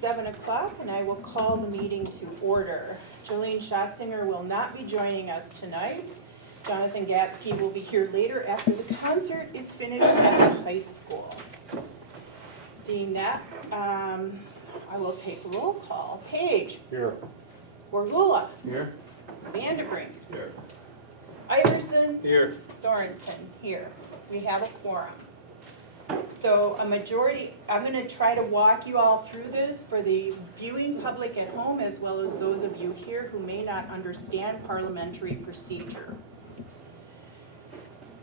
7 o'clock, and I will call the meeting to order. Jolene Schatzinger will not be joining us tonight. Jonathan Gatsky will be here later after the concert is finished at the high school. Seeing that, I will take a roll call. Page. Here. Gorgula. Here. Vanderbrink. Here. Iverson. Here. Sorensen. Here. We have a quorum. So a majority, I'm going to try to walk you all through this for the viewing public at home as well as those of you here who may not understand parliamentary procedure.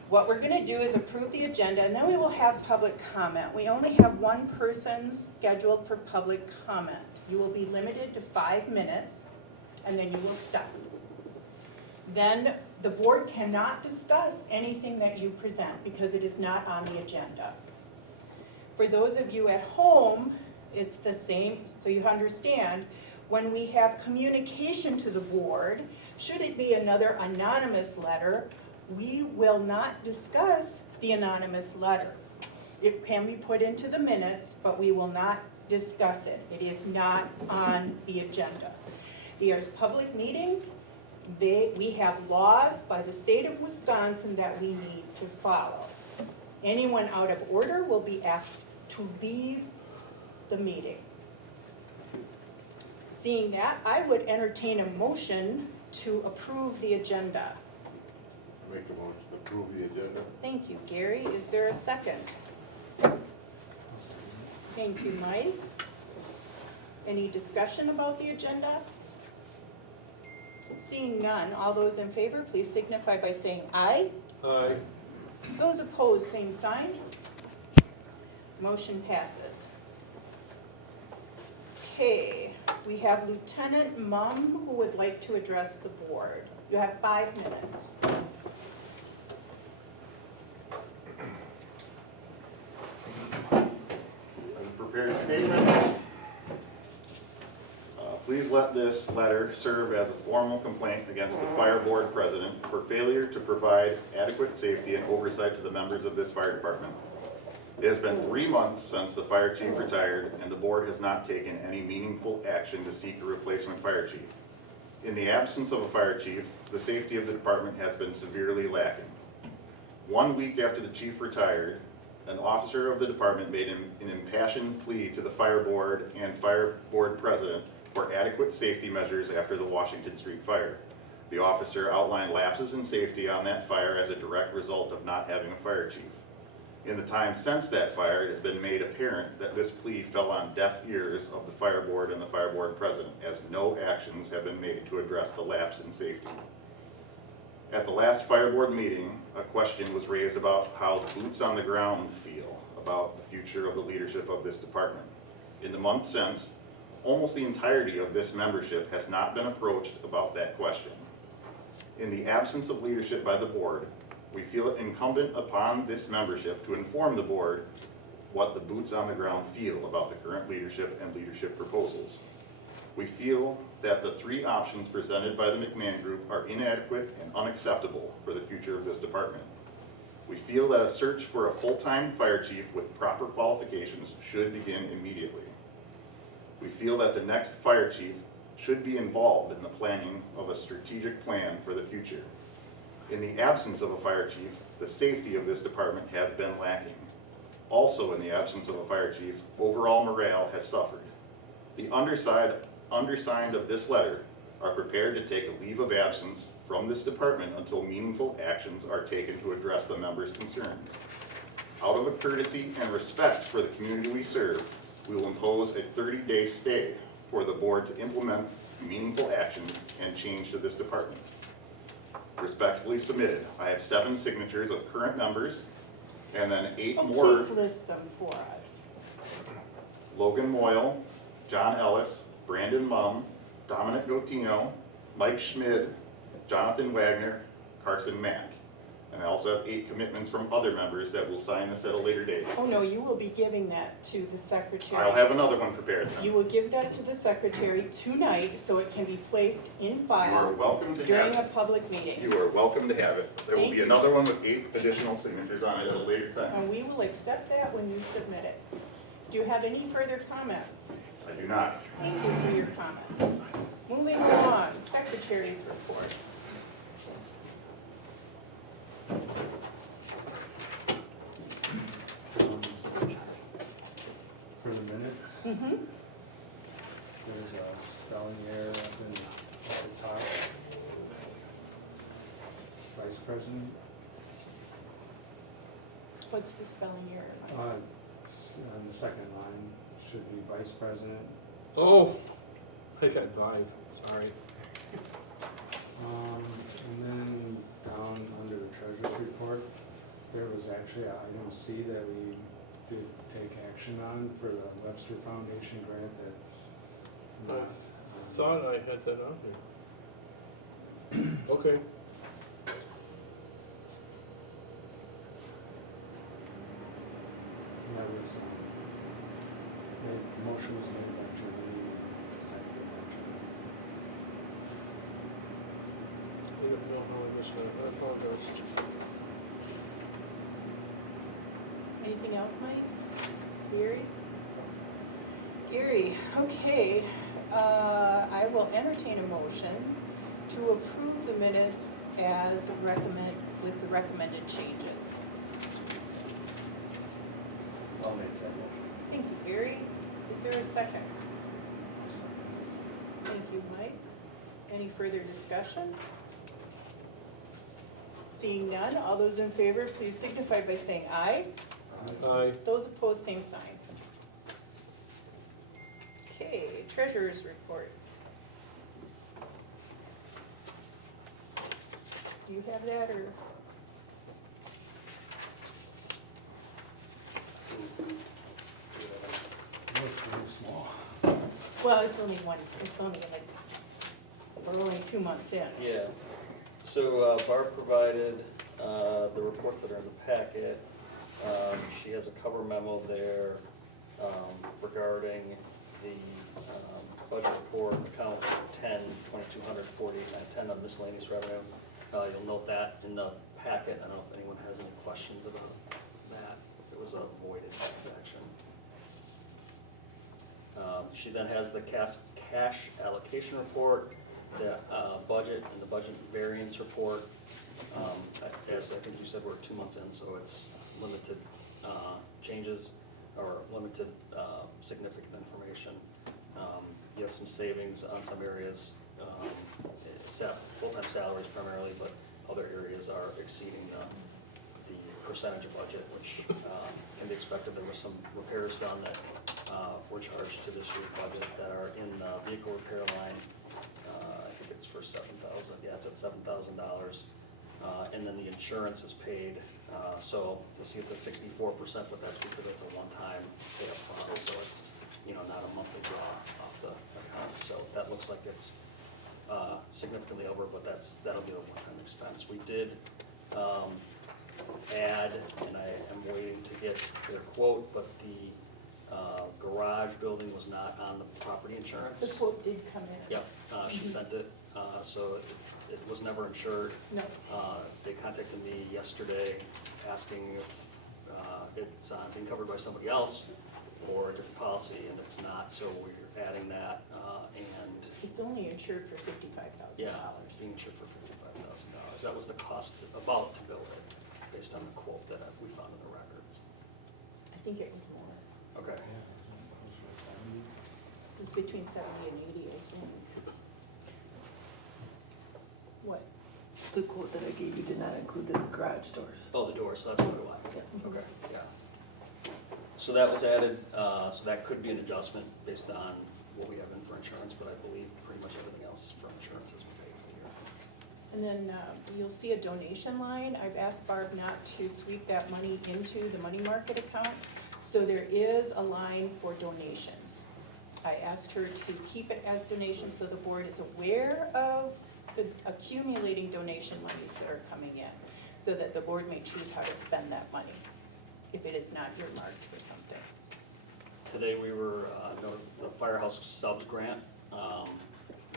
What we're going to do is approve the agenda, and then we will have public comment. We only have one person scheduled for public comment. You will be limited to 5 minutes, and then you will stop. Then the board cannot discuss anything that you present because it is not on the agenda. For those of you at home, it's the same, so you understand, when we have communication to the board, should it be another anonymous letter, we will not discuss the anonymous letter. It can be put into the minutes, but we will not discuss it. It is not on the agenda. There's public meetings. We have laws by the state of Wisconsin that we need to follow. Anyone out of order will be asked to leave the meeting. Seeing that, I would entertain a motion to approve the agenda. Make a motion to approve the agenda. Thank you, Gary. Is there a second? Thank you, Mike. Any discussion about the agenda? Seeing none, all those in favor, please signify by saying aye. Aye. Those opposed, same sign. Motion passes. Okay, we have Lieutenant Mum who would like to address the board. You have 5 minutes. A prepared statement. Please let this letter serve as a formal complaint against the fire board president for failure to provide adequate safety and oversight to the members of this fire department. It has been 3 months since the fire chief retired, and the board has not taken any meaningful action to seek a replacement fire chief. In the absence of a fire chief, the safety of the department has been severely lacking. 1 week after the chief retired, an officer of the department made an impassioned plea to the fire board and fire board president for adequate safety measures after the Washington Street fire. The officer outlined lapses in safety on that fire as a direct result of not having a fire chief. In the time since that fire, it has been made apparent that this plea fell on deaf ears of the fire board and the fire board president, as no actions have been made to address the lapse in safety. At the last fire board meeting, a question was raised about how the boots on the ground feel about the future of the leadership of this department. In the months since, almost the entirety of this membership has not been approached about that question. In the absence of leadership by the board, we feel it incumbent upon this membership to inform the board what the boots on the ground feel about the current leadership and leadership proposals. We feel that the 3 options presented by the McMahon Group are inadequate and unacceptable for the future of this department. We feel that a search for a full-time fire chief with proper qualifications should begin immediately. We feel that the next fire chief should be involved in the planning of a strategic plan for the future. In the absence of a fire chief, the safety of this department has been lacking. Also, in the absence of a fire chief, overall morale has suffered. The undersigned of this letter are prepared to take a leave of absence from this department until meaningful actions are taken to address the members' concerns. Out of a courtesy and respect for the community we serve, we will impose a 30-day stay for the board to implement meaningful action and change to this department. Respectfully submitted. I have 7 signatures of current members, and then 8 more. Please list them for us. Logan Moyle, John Ellis, Brandon Mum, Dominic Gotino, Mike Schmid, Jonathan Wagner, Carson Mack. And I also have 8 commitments from other members that will sign this at a later date. Oh no, you will be giving that to the secretary. I'll have another one prepared then. You will give that to the secretary tonight so it can be placed in You are file welcome to during have a public meeting. You are welcome to have it. There will Thank be you. another one with 8 additional signatures on it at a later time. And we will accept that when you submit it. Do you have any further comments? I do not. Thank you for your comments. Moving along, secretary's report. For the minutes, Mm-hmm. there's a spelling error up at the top. Vice President, What's the spelling error, Mike? it's on the second line, should be Vice President. Oh, I got five, sorry. And then down under the treasurer's report, there was actually an item C that we did take action on for the Webster Foundation grant that's not. Thought I had that on there. Okay, That was, the motion was made by Julie and seconded by Julie. I don't know how I missed that, I apologize. Anything else, Mike? Gary? Gary, okay. I will entertain a motion to approve the minutes as with the recommended changes. I'll make that motion. Thank you, Gary. Is there a second? Thank you, Mike. Any further discussion? Seeing none, all those in favor, please signify by saying aye. Aye. Those opposed, same sign. Okay, treasurer's report. Do you have that, or? It looks really small. Well, it's only like, we're only 2 months in. Yeah, so Barb provided the reports that are in the packet. She has a cover memo there regarding the budget report, account 10, 2200, 4910 of miscellaneous revenue. You'll note that in the packet. I don't know if anyone has any questions about that. It was a voided transaction. She then has the cash allocation report, the budget and the budget variance report. As I think you said, we're 2 months in, so it's limited changes or limited significant information. You have some savings on some areas, full-time salaries primarily, but other areas are exceeding the percentage of budget, which can be expected. There were some repairs done that were charged to this year's budget that are in the vehicle repair line. I think it's for $7,000. Yeah, it's at $7,000. And then the insurance is paid. So you'll see it's at 64%, but that's because it's a one-time pay up front. So it's, not a monthly draw off the account. So that looks like it's significantly over, but that'll be a one-time expense. We did add, and I am waiting to get their quote, but the garage building was not on the property insurance. The quote did come in. Yep, she sent it, so it was never insured. No. They contacted me yesterday asking if it's being covered by somebody else or a different policy, and it's not, so we're adding that, and It's only insured for $55,000. yeah, it's being insured for $55,000. That was the cost about to build it, based on the quote that we found in the records. I think it was more. Okay. It was between 70 and 80, I think. What? The quote that I gave you did not include the garage doors. Oh, the door, so that's what I want. Yeah. Okay, yeah. So that was added, so that could be an adjustment based on what we have in for insurance, but I believe pretty much everything else for insurance has been paid for the year. And then you'll see a donation line. I've asked Barb not to sweep that money into the money market account. So there is a line for donations. I asked her to keep it as donations so the board is aware of the accumulating donation monies that are coming in, so that the board may choose how to spend that money if it is not earmarked for something. Today we were, the Firehouse Subs Grant,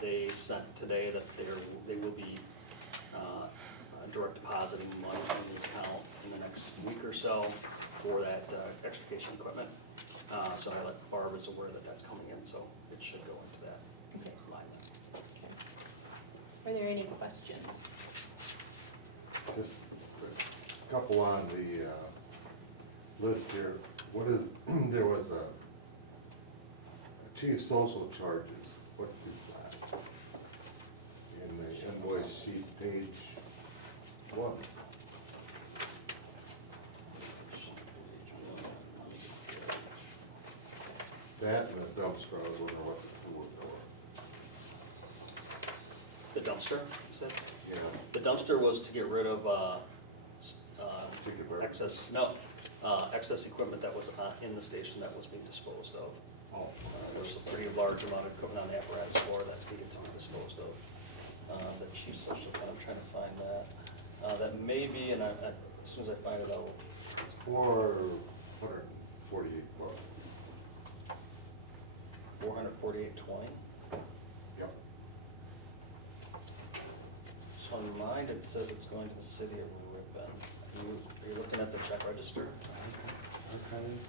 they sent today that they will be direct depositing money in the account in the next week or so for that extrication equipment. So I let Barb is aware that that's coming in, so it should go into that Okay. line. Okay. Are there any questions? Just a couple on the list here. What is, there was a chief social charges. What is that? In the invoice sheet, page 1. That and the dumpster, I was wondering what the two were for. The dumpster, you said? Yeah. The dumpster was to get rid of Take it back. excess equipment that was in the station that was being disposed of. Oh. There was a pretty large amount of equipment on the apparatus floor that needed to be disposed of. The chief social, I'm trying to find that. That may be, and as soon as I find it, I'll, 448 bucks. 448.20. Yep. So on mine, it says it's going to the city of Ripon. Are you looking at the check register? Archive.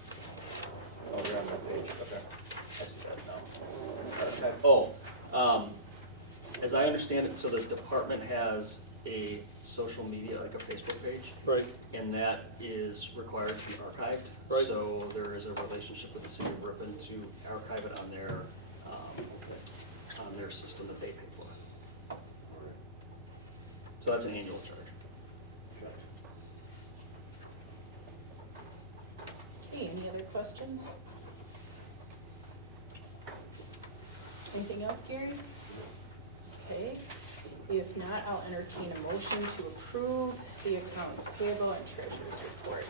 Oh, you're on that page, okay. I see that now. Archive. Oh, as I understand it, so the department has a social media, like a Facebook page, Right, and that is required to be archived. Right. So there is a relationship with the city of Ripon to archive it on their system that they pay for. All right. So that's an annual charge. Okay. Okay, any other questions? Anything else, Gary? Okay, if not, I'll entertain a motion to approve the accounts payable and treasurer's report.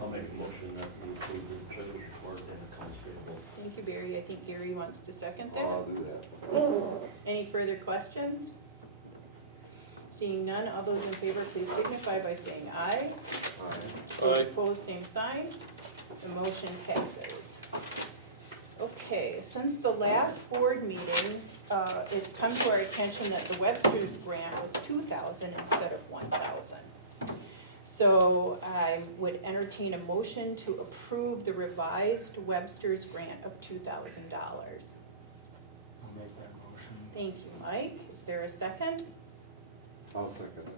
I'll make a motion that we approve the treasurer's report and accounts payable. Thank you, Barry. I think Gary wants to second that. I'll do that. Any further questions? Seeing none, all those in favor, please signify by saying aye. Aye. Those Aye. opposed, same sign. The motion passes. Okay, since the last board meeting, it's come to our attention that the Webster's grant was 2,000 instead of 1,000. So I would entertain a motion to approve the revised Webster's grant of $2,000. I'll make that motion. Thank you, Mike. Is there a second? I'll second it.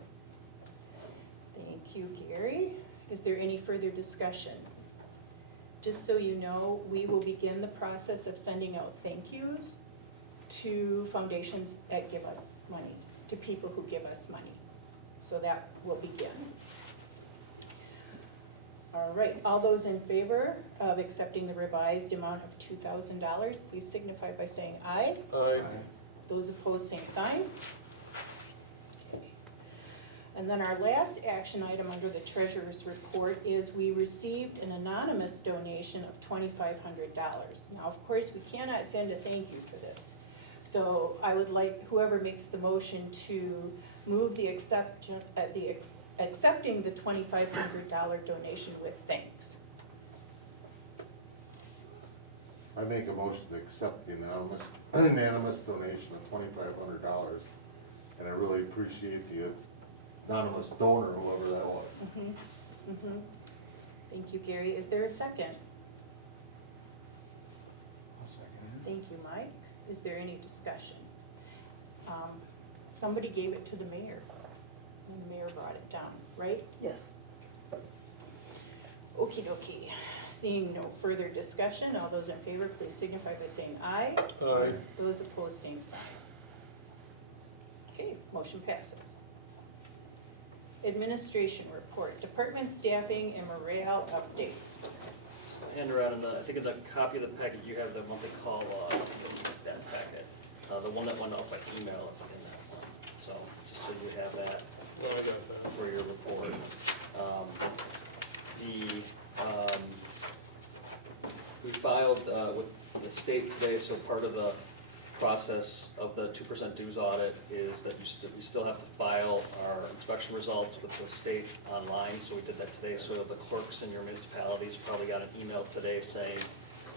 Thank you, Gary. Is there any further discussion? Just so you know, we will begin the process of sending out thank yous to foundations that give us money, to people who give us money. So that will begin. All right, all those in favor of accepting the revised amount of $2,000, please signify by saying aye. aye. Those opposed, same sign. Okay. And then our last action item under the treasurer's report is we received an anonymous donation of $2,500. Now, of course, we cannot send a thank you for this. So I would like whoever makes the motion to move the accepting the $2,500 donation with thanks. I make a motion to accept the unanimous donation of $2,500. And I really appreciate the anonymous donor, whoever that was. Thank you, Gary. Is there a second? I'll second it. Thank you, Mike. Is there any discussion? Somebody gave it to the mayor, and the mayor brought it down, right? Yes. Okey dokey. Seeing no further discussion, all those in favor, please signify by saying aye. Aye. Those opposed, same sign. Okay, motion passes. Administration report, department staffing and morale update. Hand around, I think in the copy of the packet, you have the monthly call, that packet. The one that went out by email, it's in that one. So, just so you have that No, I got that. for your report. We filed with the state today, so part of the process of the 2% dues audit is that we still have to file our inspection results with the state online, so we did that today. So the clerks in your municipalities probably got an email today saying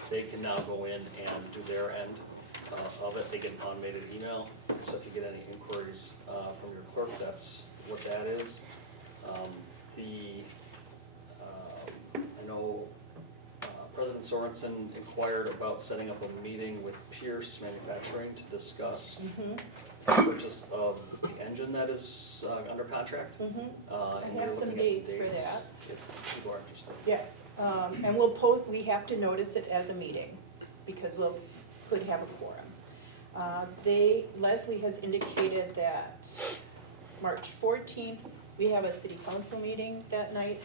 they can now go in and do their end of it. They get an automated email, so if you get any inquiries from your clerk, that's what that is. Sorensen inquired about setting up a meeting with Pierce Manufacturing to discuss Mhm, the purchase of the engine that is under contract. mhm. And have we're some looking at dates for that. If people are interested. Yeah, and we'll post, we have to notice it as a meeting, because could have a quorum. Leslie has indicated that March 14th, we have a city council meeting that night,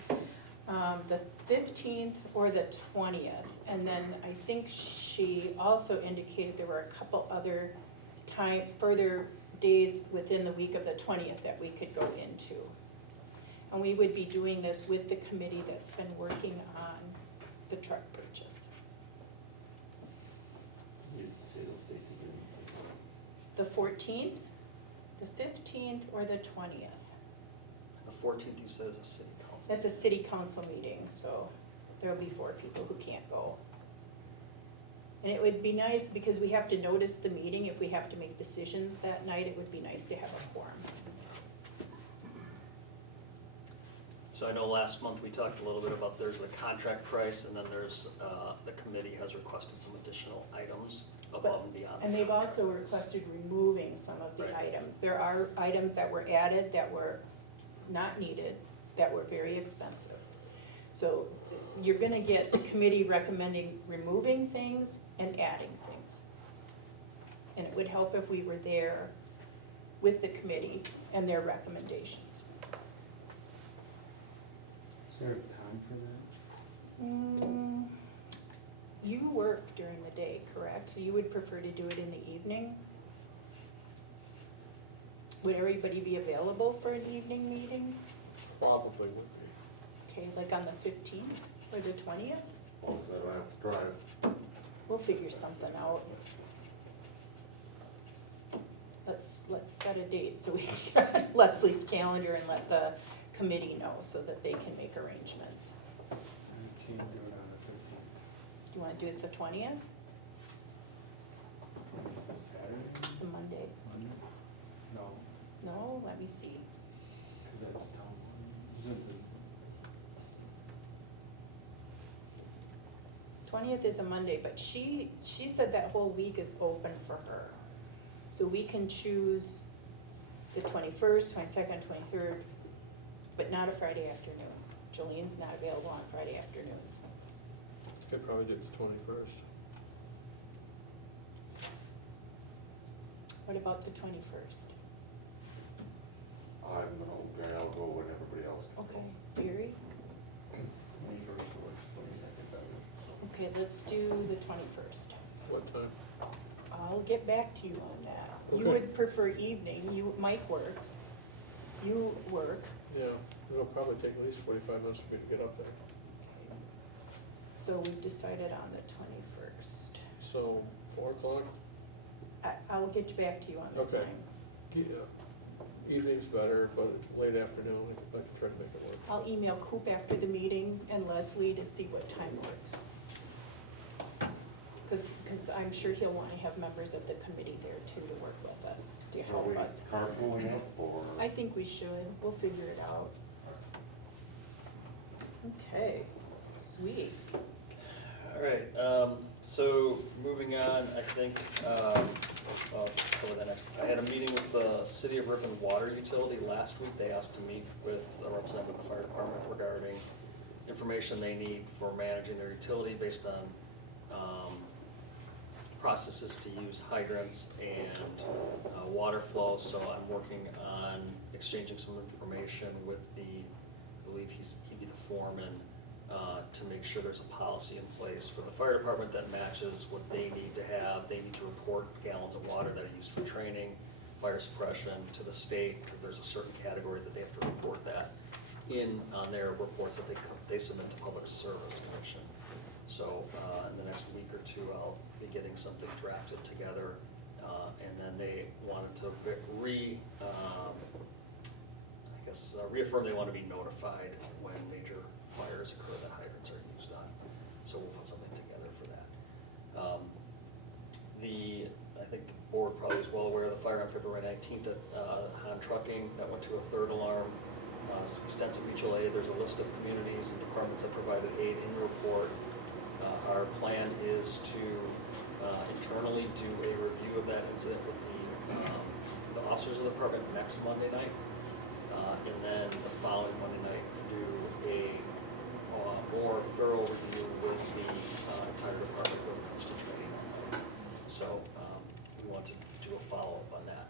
the 15th or the 20th. And then I think she also indicated there were a couple other further days within the week of the 20th that we could go into. And we would be doing this with the committee that's been working on the truck purchase. You say those dates again. The 14th, the 15th, or the 20th. The 14th, you said, is a city council. That's a city council meeting, so there'll be 4 people who can't go. And it would be nice, because we have to notice the meeting, if we have to make decisions that night, it would be nice to have a quorum. So I know last month we talked a little bit about there's the contract price, and then there's, the committee has requested some additional items above and beyond. the And they've also contract price. requested removing some of the Right. items. There are items that were added that were not needed, that were very expensive. So you're gonna get the committee recommending removing things and adding things. And it would help if we were there with the committee and their recommendations. Is there a time for that? You work during the day, correct? So you would prefer to do it in the evening? Would everybody be available for an evening meeting? Probably would be. Okay, like on the 15th or the 20th? As long as I don't have to drive. We'll figure something out. Let's set a date so we can get on Leslie's calendar and let the committee know so that they can make arrangements. I can't do it on the 15th. Do you wanna do it the 20th? Is it Saturday? It's a Monday. Monday? No, No, let me see. because that's town. Isn't it? 20th is a Monday, but she said that whole week is open for her. So we can choose the 21st, 22nd, 23rd, but not a Friday afternoon. Jolene's not available on Friday afternoons. Could probably do the 21st. What about the 21st? I'm okay, I'll go when everybody else can go. Okay, Barry? 21st works, 22nd better. Okay, let's do the 21st. What time? I'll get back to you on that. You Okay. would prefer evening, Mike works. You work, Yeah, it'll probably take at least 45 minutes for me to get up there. so we've decided on the 21st. So, 4 o'clock? I'll get back to you on the Okay. time. Yeah. Evening's better, but late afternoon, I can try to make it work. I'll email Coop after the meeting and Leslie to see what time works. Because I'm sure he'll want to have members of the committee there too to work with us, to So help we us. carpooling up or? I think we should, we'll figure it out. Okay, sweet. All right, so moving on, I think, over the next, I had a meeting with the City of Ripon Water Utility last week. They asked to meet with a representative of the fire department regarding information they need for managing their utility based on processes to use hydrants and water flow. So I'm working on exchanging some information with I believe he'd be the foreman, to make sure there's a policy in place for the fire department that matches what they need to have. They need to report gallons of water that are used for training, fire suppression to the state, because there's a certain category that they have to report that on their reports that they submit to Public Service Commission. So, in the next week or two, I'll be getting something drafted together, and then they wanted to reaffirm they want to be notified when major fires occur that hydrants are used on. So we'll put something together for that. I think the board probably is well aware of the fire on February 19th at Han Trucking that went to a third alarm. Extensive mutual aid. There's a list of communities and departments that provided aid in the report. Our plan is to internally do a review of that incident with the officers of the department next Monday night. And then the following Monday night, do a more thorough review with the entire department when it comes to training online. So we want to do a follow-up on that.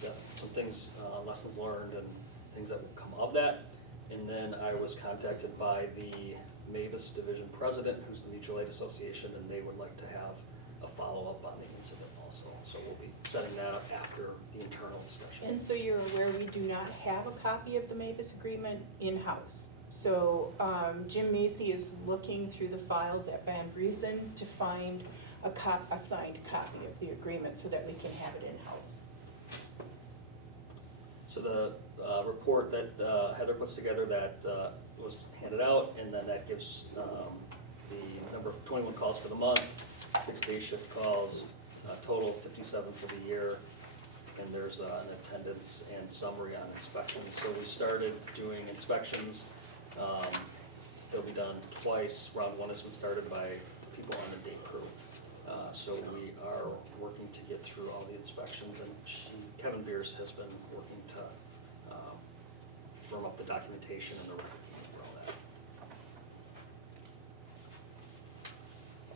There's some things, lessons learned and things that will come of that. And then I was contacted by the Mavis Division President, who's the Mutual Aid Association, and they would like to have a follow-up on the incident also. So we'll be setting that up after the internal discussion. And so you're aware we do not have a copy of the Mavis agreement in-house. So Jim Macy is looking through the files at Van Briesen to find a signed copy of the agreement so that we can have it in-house. So the report that Heather puts together that was handed out, and then that gives the number of 21 calls for the month, 6 day shift calls, total of 57 for the year, and there's an attendance and summary on inspections. So we started doing inspections. They'll be done twice. Round one has been started by the people on the day crew. So we are working to get through all the inspections, and Kevin Bierce has been working to firm up the documentation and the record keeping for all that.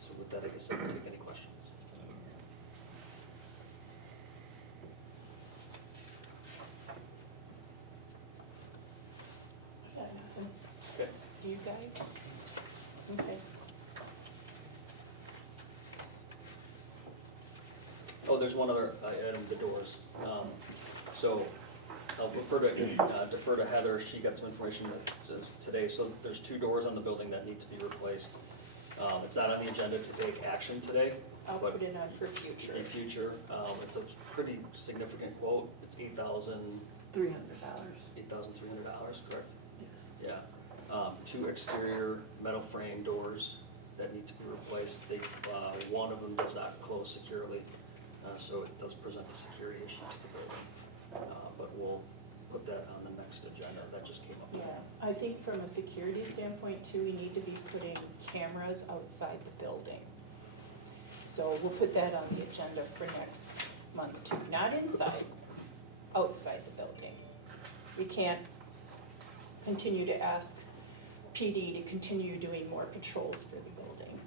So with that, I guess I can take any questions. I got nothing. Okay. Do you guys? Okay. Oh, there's one other item, the doors. So I'll defer to Heather. She got some information that says today. So there's 2 doors on the building that need to be replaced. It's not on the agenda to take action today. I'll but put it on for future. in future, it's a pretty significant quote. It's $8,300, $300. correct? Yes. Yeah. 2 exterior metal frame doors that need to be replaced. One of them does not close securely, so it does present a security issue to the building. But we'll put that on the next agenda. That just came up. Yeah, I think from a security standpoint too, we need to be putting cameras outside the building. So we'll put that on the agenda for next month too, not inside, outside the building. We can't continue to ask PD to continue doing more patrols for the building.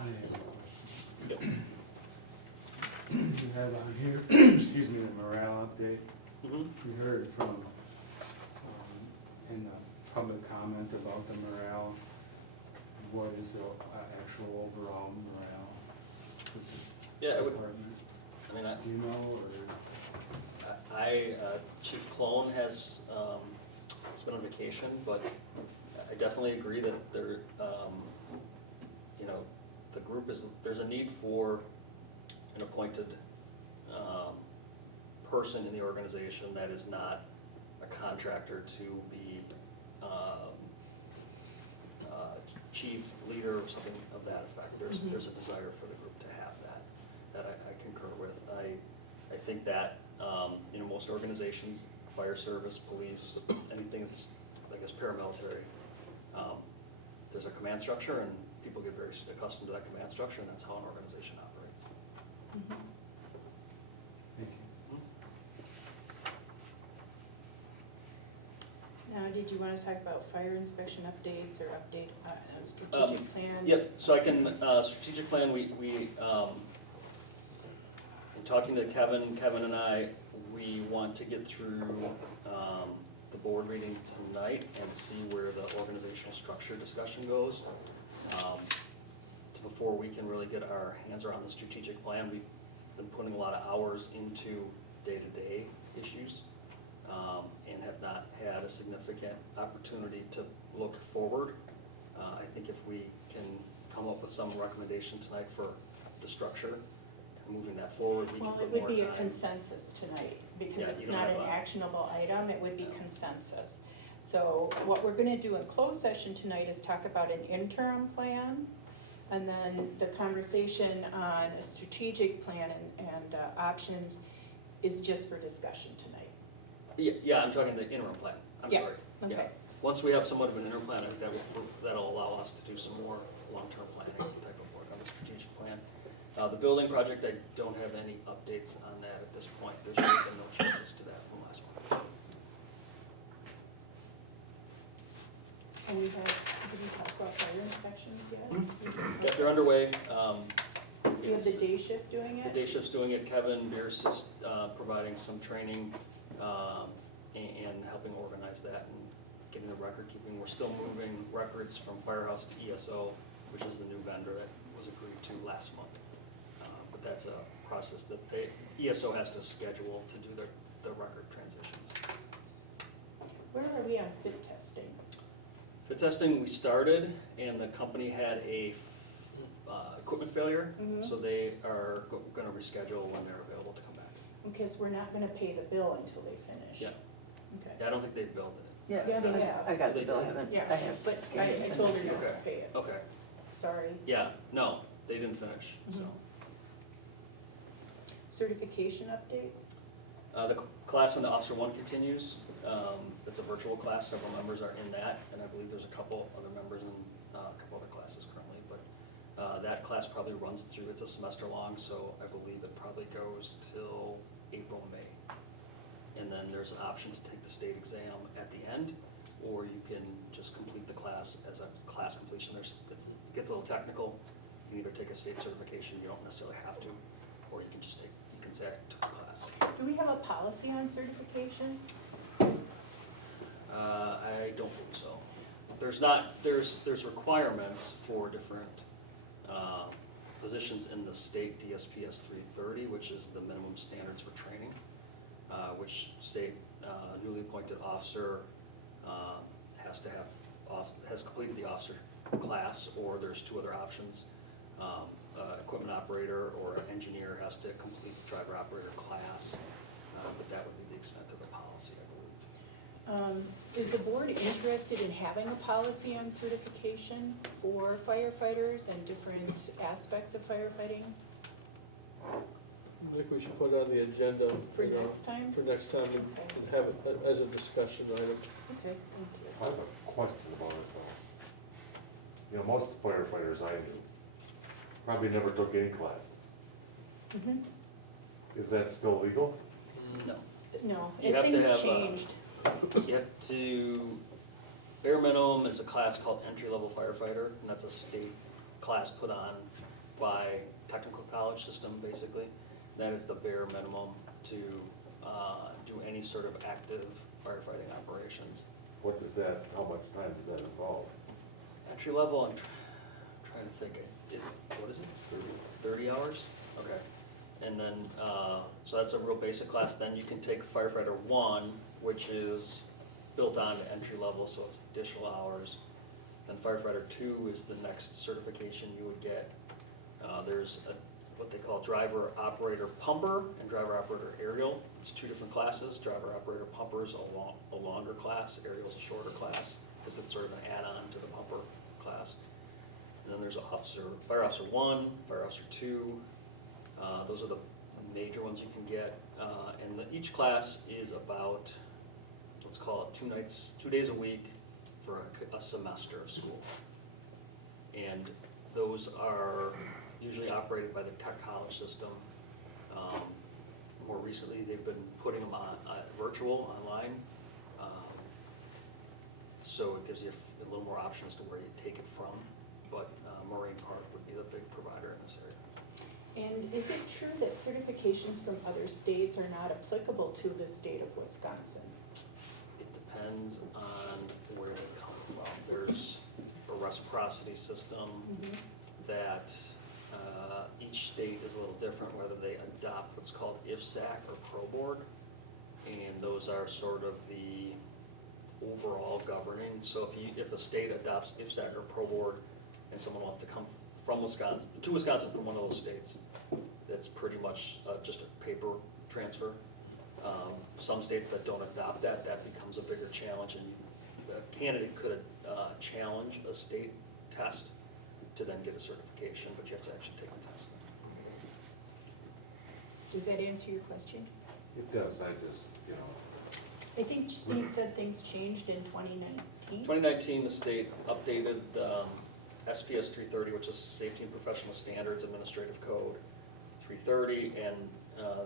I have a question. You have on here, excuse me, the morale update. Mhm. We heard from, in the public comment about the morale. What is the actual overall morale with the Yeah, I would, department? I mean, Do you know, or? Chief Clone has been on vacation, but I definitely agree that there, the group there's a need for an appointed person in the organization that is not a contractor to be chief leader or something of that effect. There's a desire for the group to have that I concur with. I think that, most organizations, fire service, police, anything that's, I guess, paramilitary, there's a command structure and people get very accustomed to that command structure, and that's how an organization operates. Thank you. Now, did you want to talk about fire inspection updates or update on a strategic plan? Yep, so I can, strategic plan, we in talking to Kevin and I, we want to get through the board meeting tonight and see where the organizational structure discussion goes. Before we can really get our hands around the strategic plan, we've been putting a lot of hours into day-to-day issues and have not had a significant opportunity to look forward. I think if we can come up with some recommendation tonight for the structure, moving that forward, we can Well, put it more would time. be a consensus tonight, because Yeah, it's you don't not have an a- actionable item, it would be Yeah. consensus. So what we're gonna do in closed session tonight is talk about an interim plan, and then the conversation on a strategic plan and options is just for discussion tonight. Yeah, I'm talking the interim plan, I'm Yeah, sorry. Yeah. okay. Once we have somewhat of an interim plan, I think that'll allow us to do some more long-term planning type of work on the strategic plan. The building project, I don't have any updates on that at this point. There's really been no changes to that from last month. And we have, did we talk about fire inspections yet? Yeah, they're underway. We have the It's- day shift doing The it? day shift's doing it. Kevin Bierce is providing some training and helping organize that and getting the record keeping. We're still moving records from Firehouse to ESO, which is the new vendor that was agreed to last month. But that's a process that ESO has to schedule to do the record transitions. Where are we on fit testing? The testing, we started, and the company had a equipment failure, Mhm. so they are gonna reschedule when they're available to come back. Because we're not gonna pay the bill until they finish. Yeah. Okay. Yeah, I don't think they've billed it. Yeah, Yeah, they have. I got the They bill, I did. haven't, Yeah, I have. but scanned I it. told her not Okay. to pay it, Okay, sorry. yeah, no, they didn't finish, so. Mhm. Certification update? The class on the Officer One continues. It's a virtual class, several members are in that, and I believe there's a couple other members in a couple other classes currently, but that class probably runs through, it's a semester long, so I believe it probably goes till April, May. And then there's an option to take the state exam at the end, or you can just complete the class as a class completion. It gets a little technical. You can either take a state certification, you don't necessarily have to, or you can just take, you can say I took the class. Do we have a policy on certification? I don't believe so. There's requirements for different positions in the state DSPS 330, which is the minimum standards for training, which state newly appointed officer has completed the officer class, or there's two other options. Equipment operator or engineer has to complete the driver operator class, but that would be the extent of the policy, I believe. Is the board interested in having a policy on certification for firefighters and different aspects of firefighting I think we should put it on the agenda. for you know, next time? For next time and have it as a discussion item. Okay, thank I have a question about it though. You know, most firefighters I knew probably never took any classes. you. Mhm. Is that still legal? No. No, You have to things have, changed. You have to, bare minimum is a class called entry-level firefighter, and that's a state class put on by technical college system, basically. That is the bare minimum to do any sort of active firefighting operations. What does that, how much time does that involve? Entry level, I'm trying to think, what is it? 30 hours? Okay. And then, so that's a real basic class. Then you can take firefighter 1, which is built on to entry level, so it's additional hours. Then firefighter 2 is the next certification you would get. There's what they call driver operator pumper and driver operator aerial. It's two different classes. Driver operator pumper is a longer class, aerial is a shorter class, because it's sort of an add-on to the pumper class. And then there's fire officer 1, fire officer 2. Those are the major ones you can get. And each class is about, let's call it 2 days a week for a semester of school. And those are usually operated by the tech college system. More recently, they've been putting them on virtual, online. So it gives you a little more options to where you take it from. But Marine Park would be the big provider in this area. And is it true that certifications from other states are not applicable to the state of Wisconsin? It depends on where they come from. There's a reciprocity system that each state is a little different, whether they adopt what's called IFSAC or Pro Board. And those are sort of the overall governing. So if a state adopts IFSAC or Pro Board and someone wants to come from Wisconsin, to Wisconsin from one of those states, that's pretty much just a paper transfer. Some states that don't adopt that becomes a bigger challenge, and a candidate could challenge a state test to then get a certification, but you have to actually take the test. Does that answer your question? It does, I just, I think Steve said things changed in 2019. 2019, the state updated SPS 330, which is Safety and Professional Standards Administrative Code 330, and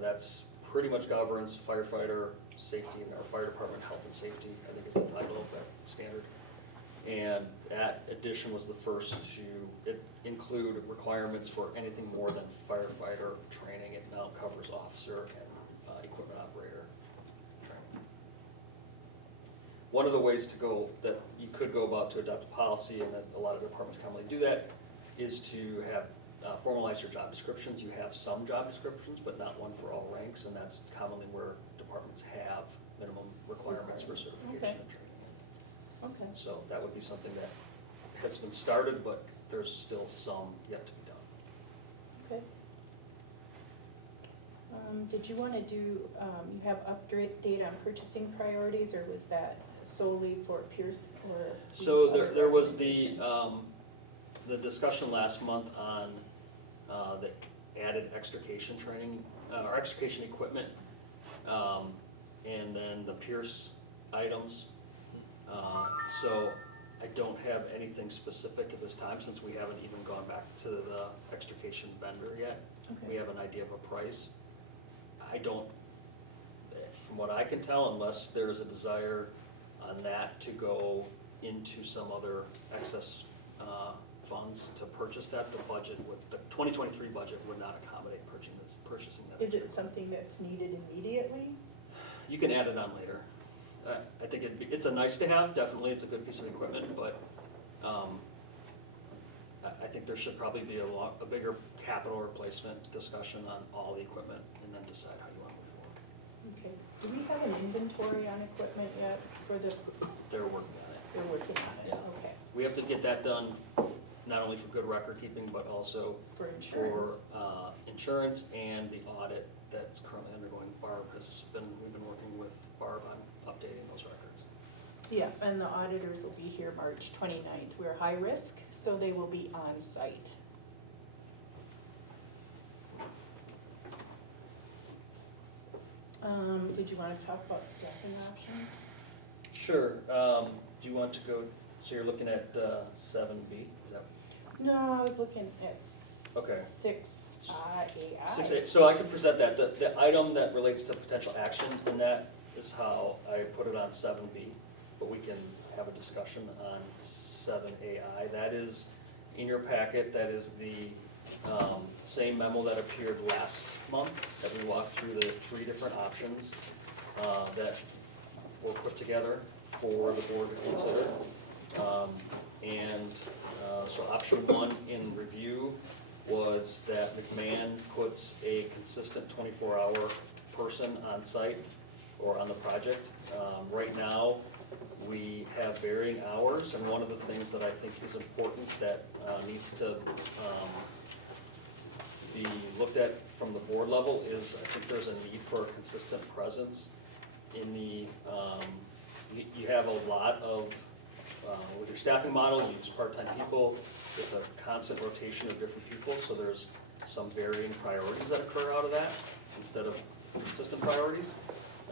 that's pretty much governs firefighter safety and our fire department health and safety, I think is the title of that standard. And that addition was the first to include requirements for anything more than firefighter training. It now covers officer and equipment operator training. One of the ways to go, that you could go about to adopt a policy, and that a lot of departments commonly do that, is to have formalize your job descriptions. You have some job descriptions, but not one for all ranks, and that's commonly where departments have minimum requirements for certification Okay. and training. Okay. So that would be something that has been started, but there's still some yet to be done. Okay. Did you want to do, you have update on purchasing priorities, or was that solely for Pierce or? the So other there was the discussion last month on the added extrication training, or extrication equipment, and then the Pierce items. So I don't have anything specific at this time, since we haven't even gone back to the extrication vendor yet. We Okay. have an idea of a price. I don't, from what I can tell, unless there's a desire on that to go into some other excess funds to purchase that, the 2023 budget would not accommodate purchasing that. Is it something that's needed immediately? You can add it on later. I think it's a nice to have, definitely, it's a good piece of equipment, but I think there should probably be a bigger capital replacement discussion on all the equipment, and then decide how you want to move forward. Okay. Do we have an inventory on equipment yet for the, They're working on it. they're working on it? Yeah. Okay. We have to get that done, not only for good record keeping, but also For insurance? for insurance and the audit that's currently undergoing. We've been working with Barb on updating those records. Yeah, and the auditors will be here March 29th. We're high risk, so they will be on site. Did you want to talk about staffing options? Sure, do you want to go, so you're looking at 7B, is that? No, I was looking at Okay. 6AI. 6A, so I can present that. The item that relates to potential action in that is how I put it on 7B, but we can have a discussion on 7AI. That is in your packet, that is the same memo that appeared last month, that we walked through the 3 different options that were put together for the board to consider. So option 1 in review was that McMahon puts a consistent 24-hour person on site or on the project. Right now, we have varying hours, and one of the things that I think is important that needs to be looked at from the board level is, I think there's a need for a consistent presence in the, you have a lot of, with your staffing model, you use part-time people, it's a constant rotation of different people, so there's some varying priorities that occur out of that, instead of consistent priorities.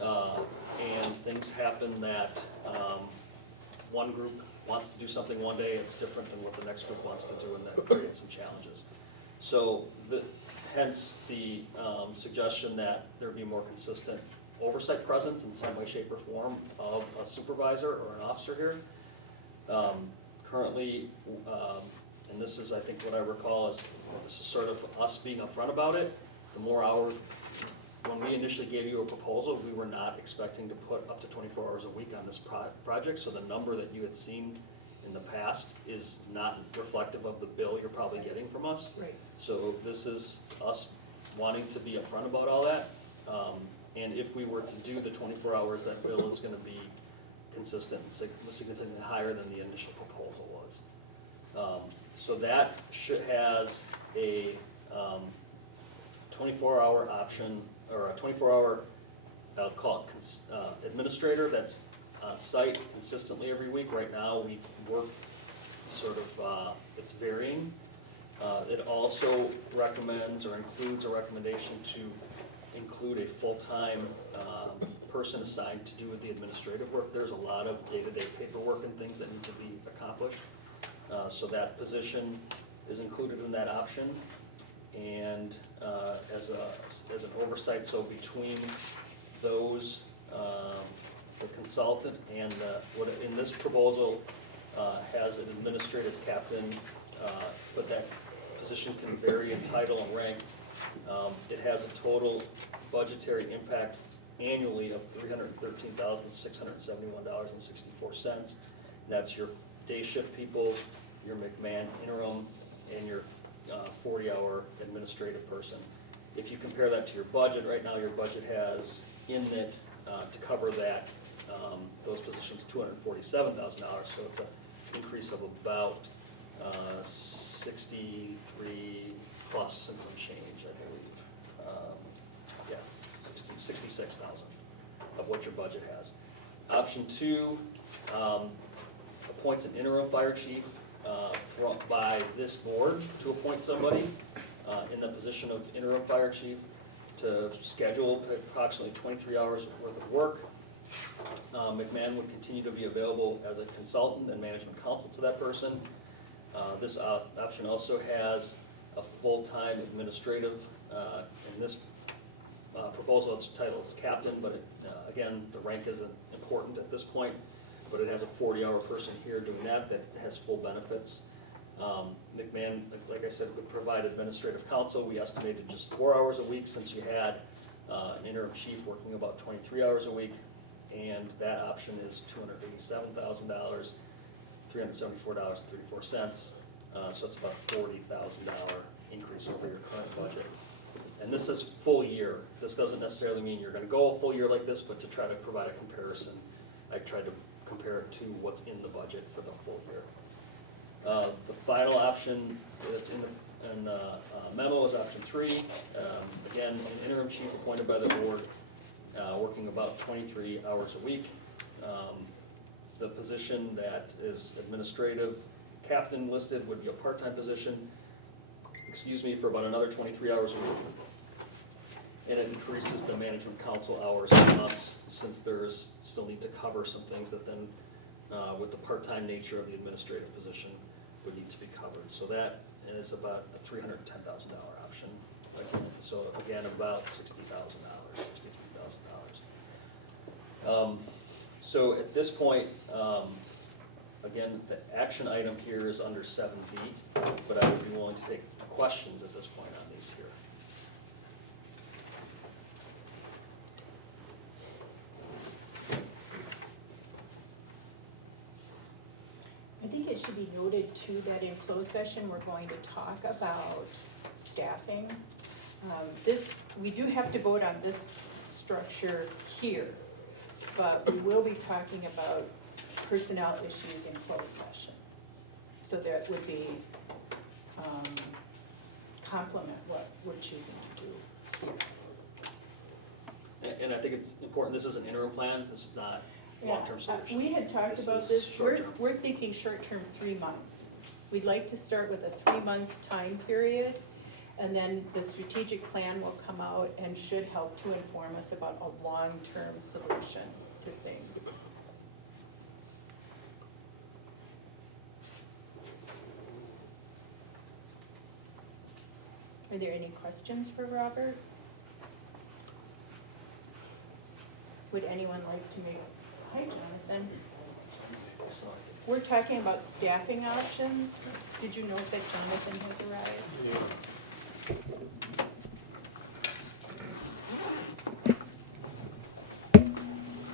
And things happen that one group wants to do something one day, it's different than what the next group wants to do, and that creates some challenges. So hence the suggestion that there be more consistent oversight presence in some way, shape, or form of a supervisor or an officer here. Currently, and this is, I think, what I recall is, this is sort of us being upfront about it. The more hours, when we initially gave you a proposal, we were not expecting to put up to 24 hours a week on this project, so the number that you had seen in the past is not reflective of the bill you're probably getting from us. Right. So this is us wanting to be upfront about all that. And if we were to do the 24 hours, that bill is gonna be consistent, significantly higher than the initial proposal was. So that has a 24-hour option, or a 24-hour, I'll call it administrator that's on site consistently every week. Right now, we work sort of, it's varying. It also recommends or includes a recommendation to include a full-time person assigned to do the administrative work. There's a lot of day-to-day paperwork and things that need to be accomplished. So that position is included in that option. And as an oversight, so between those, the consultant and what in this proposal has an administrative captain, but that position can vary in title and rank. It has a total budgetary impact annually of $313,671.64. That's your day shift people, your McMahon interim, and your 40-hour administrative person. If you compare that to your budget, right now your budget has in it to cover that, those positions, $247,000, so it's an increase of about 63 plus and some change, I believe. Yeah, 66,000 of what your budget has. Option 2 appoints an interim fire chief by this board to appoint somebody in the position of interim fire chief to schedule approximately 23 hours worth of work. McMahon would continue to be available as a consultant and management counsel to that person. This option also has a full-time administrative. In this proposal, its title is captain, but again, the rank isn't important at this point, but it has a 40-hour person here doing that has full benefits. McMahon, like I said, would provide administrative counsel. We estimated just 4 hours a week since you had an interim chief working about 23 hours a week, and that option is $287,000, $374.34. So it's about a $40,000 increase over your current budget. And this is full year. This doesn't necessarily mean you're going to go a full year like this, but to try to provide a comparison, I tried to compare it to what's in the budget for the full year. The final option that's in the memo is option 3. Again, an interim chief appointed by the board, working about 23 hours a week. The position that is administrative captain listed would be a part-time position, for about another 23 hours a week. And it increases the management council hours on us, since there's still need to cover some things that then, with the part-time nature of the administrative position, would need to be covered. So that is about a $310,000 option. Again, so again, about $60,000, $63,000. So at this point, again, the action item here is under 7B, but I would be willing to take questions at this point on these here. I think it should be noted too that in closed session, we're going to talk about staffing. We do have to vote on this structure here, but we will be talking about personnel issues in closed session. So that would be complement what we're choosing to do here. And I think it's important, this is an interim plan, this is not long-term solution. We had talked This about is this, short-term. we're thinking short-term 3 months. We'd like to start with a 3-month time period, and then the strategic plan will come out and should help to inform us about a long-term solution to things. Are there any questions for Robert? Would anyone like to make, hi Jonathan. We're talking about staffing options. Did you note that Jonathan has arrived?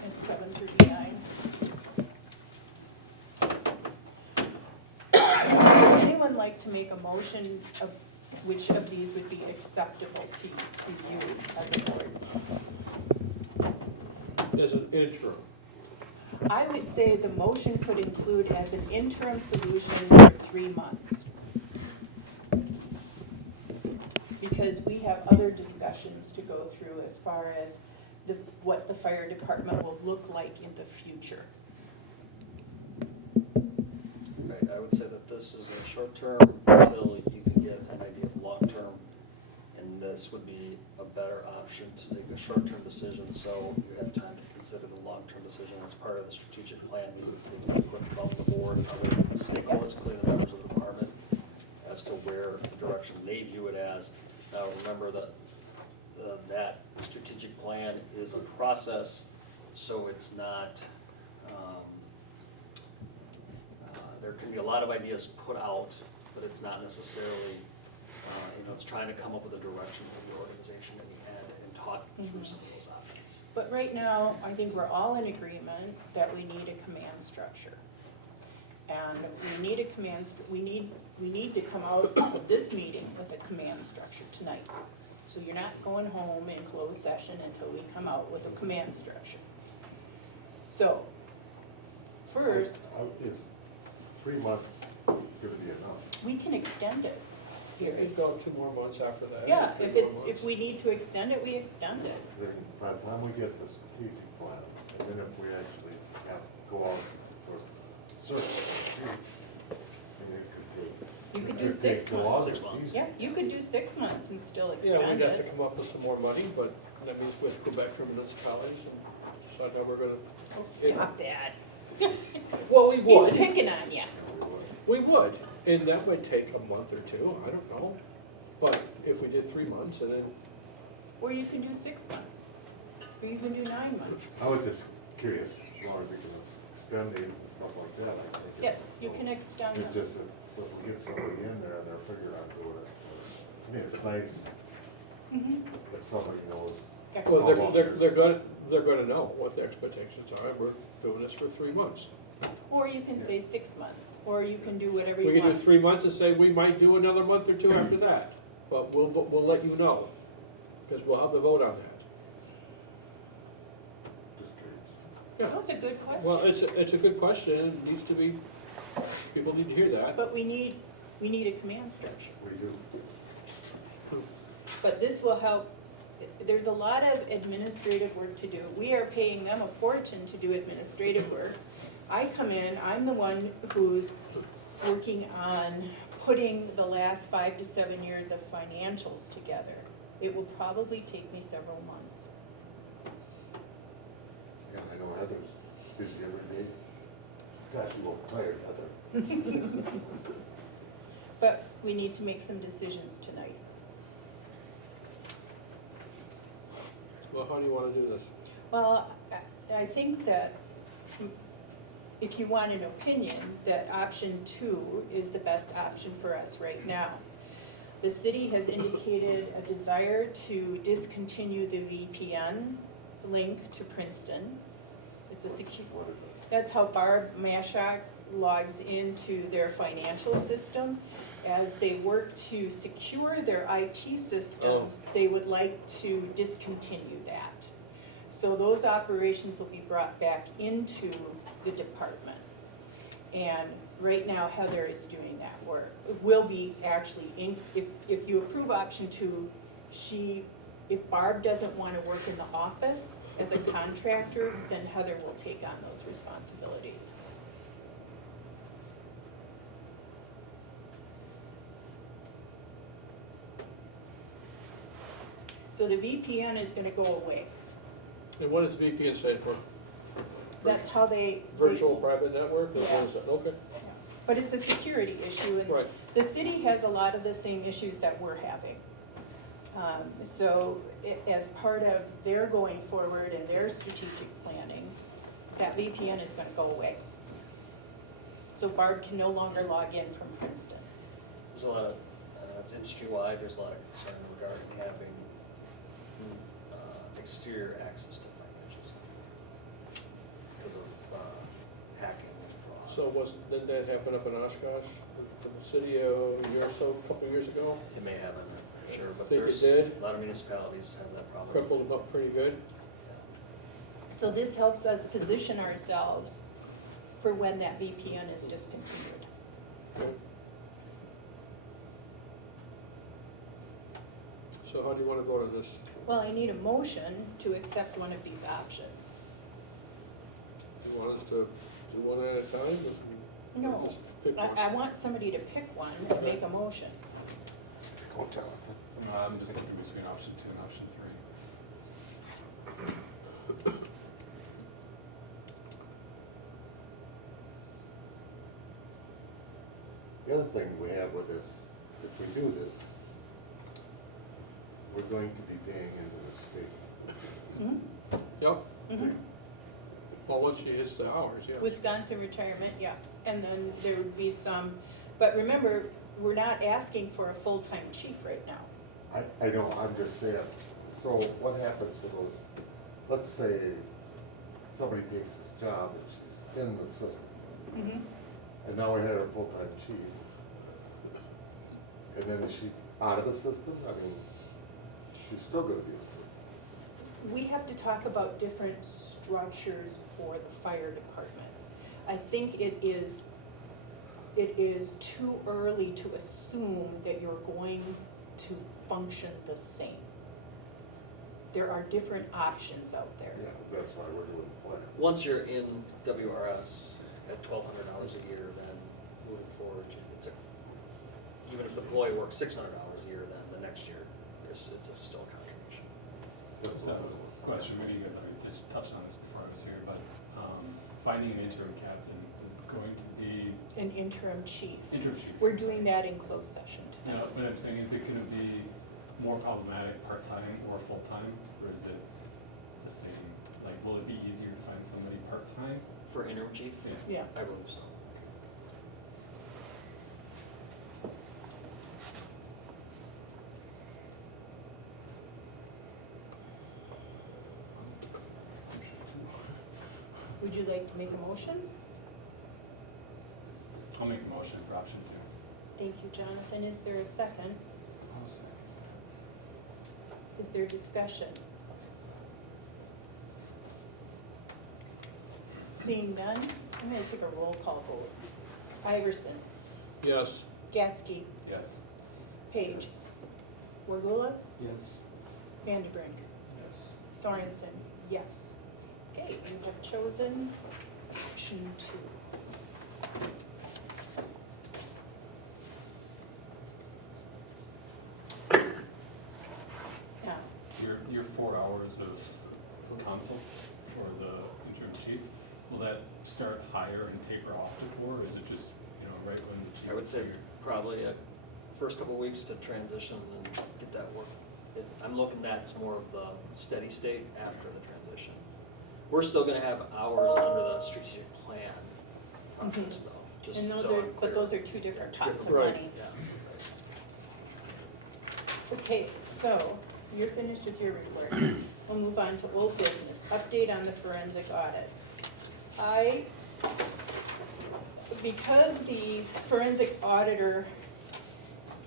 At 7:39. Would anyone like to make a motion of which of these would be acceptable to you as a board? As an interim. I would say the motion could include as an interim solution for 3 months. Because we have other discussions to go through as far as what the fire department will look like in the future. Right, I would say that this is a short-term until you can get an idea of long-term, and this would be a better option to make a short-term decision, so you have time to consider the long-term decision as part of the strategic plan. We need to input from the board, other stakeholders, including the members of the department, as to where the direction they view it as. Now, remember that that strategic plan is a process, so it's not, there can be a lot of ideas put out, but it's not necessarily, it's trying to come up with a direction for the organization in the end and talk through some of those options. But right now, I think we're all in agreement that we need a command structure. And we need a command, we need to come out of this meeting with a command structure tonight. So you're not going home in closed session until we come out with a command structure. So, first, Is 3 months gonna be enough? we can extend it. You could go 2 more months after that. Yeah, 3 if more if months. we need to extend it, we extend it. Then by the time we get the strategic plan, and then if we actually have to go out for search, and it could take. You could it do 6 take till months. August 6 months. easy. Yeah, you could do 6 months and still Yeah, extend we'd have to it. come up with some more money, but that means we have to go back to municipalities and decide how we're gonna, Oh, stop that. well, we He's would, picking on you. we would, and that would take a month or 2, I don't know. But if we did 3 months and then, Or you can do 6 months. Or you can do 9 months. I was just curious, as long as we can extend these and stuff like that, I think. Yes, you can extend It's them. just that if we get somebody in there and they're figuring out doing it. I mean, it's nice Mhm. if somebody knows. well, Excellent. they're gonna know what the expectations are, we're doing this for 3 months. Or you can say 6 months, or you can do whatever We you can do want. 3 months and say we might do another month or 2 after that, but we'll let you know, because we'll have the vote on that. Just curious. Yeah. That's a good question. Well, it's a good question, and it needs to be, people need to hear that. But we need a command structure. We do. But this will help, there's a lot of administrative work to do. We are paying them a fortune to do administrative work. I come in, I'm the one who's working on putting the last 5 to 7 years of financials together. It will probably take me several months. And I know Heather's busy every day. Gosh, you won't tired, Heather. But we need to make some decisions tonight. Well, how do you wanna do this? Well, I think that if you want an opinion, that option 2 is the best option for us right now. The city has indicated a desire to discontinue the VPN link to Princeton. It's a What is it? That's how Barb Mashak logs into their financial system. As they work to secure their IT systems, they would like to discontinue that. So those operations will be brought back into the department. And right now Heather is doing that work. It will be actually, if you approve option 2, if Barb doesn't want to work in the office as a contractor, then Heather will take on those responsibilities. So the VPN is gonna go away. And what does VPN stand for? That's how they. Virtual private network, or what is that? Okay, But it's a security issue, and right. the city has a lot of the same issues that we're having. So as part of their going forward and their strategic planning, that VPN is gonna go away. So Barb can no longer log in from Princeton. There's a lot of, it's industry-wide, there's a lot of concern regarding having exterior access to financial systems because of hacking and fraud. So didn't that happen up in Oshkosh, in the city a year or so, a couple of years ago? It may have, I'm not sure, but Think it there's did? a lot of municipalities have that problem. Crippled them up pretty good? So this helps us position ourselves for when that VPN is discontinued. Okay. So how do you wanna vote on this? Well, I need a motion to accept one of these options. You want us to do one at a time? or No, just pick one? I want somebody to pick one and make a motion. Go tell her. I'm just looking between option 2 and option 3. thing we have with this, if we do this, we're going to be paying into the state. Mhm, Yep, mhm. well, once she hits the hours, yeah. Wisconsin retirement, yeah, and then there would be some, but remember, we're not asking for a full-time chief right now. I know, I'm just saying, so what happens to those, let's say somebody takes this job and she's in the system, Mhm. and now we had a full-time chief. And then is she out of the system? I mean, she's still gonna be in the system. We have to talk about different structures for the fire department. I think it is too early to assume that you're going to function the same. There are different options out there. Yeah, that's why we're doing the plan. Once you're in WRS at $1,200 a year, then moving forward, it's a, even if the employee works $600 a year, then the next year, it's still a contribution. That's So, what we're doing. question, maybe you guys already just touched on this before I was here, but, finding an interim captain is going to be An interim chief. interim chief. We're doing that in closed session You tonight. know, what I'm saying, is it gonna be more problematic part-time or full-time, or is it the same? Like, will it be easier to find somebody part-time? For interim chief? Yeah. Yeah. I believe so. Would you like to make a motion? I'll make a motion for option 2. Thank you, Jonathan. Is there a second? I'll second. Is there discussion? Seeing none, I'm gonna take a roll call vote. Iverson, Yes, Gatsky, Yes. Page, Wargula, Yes. Vanderbrink, Yes. Sorensen, yes. Okay, you have chosen option 2. Now, Your 4 hours of counsel for the interim chief, will that start higher and taper off to 4, or is it just, right when the chief? I would say it's probably a first couple of weeks to transition and get that work. I'm looking that's more of the steady state after the transition. We're still gonna have hours under the strategic plan process though. just and those so are, I'm but clear. those are two different Two pots of different- money. Yeah, Okay, so you're finished with your report. We'll move on to old business, update on the forensic audit. Because the forensic auditor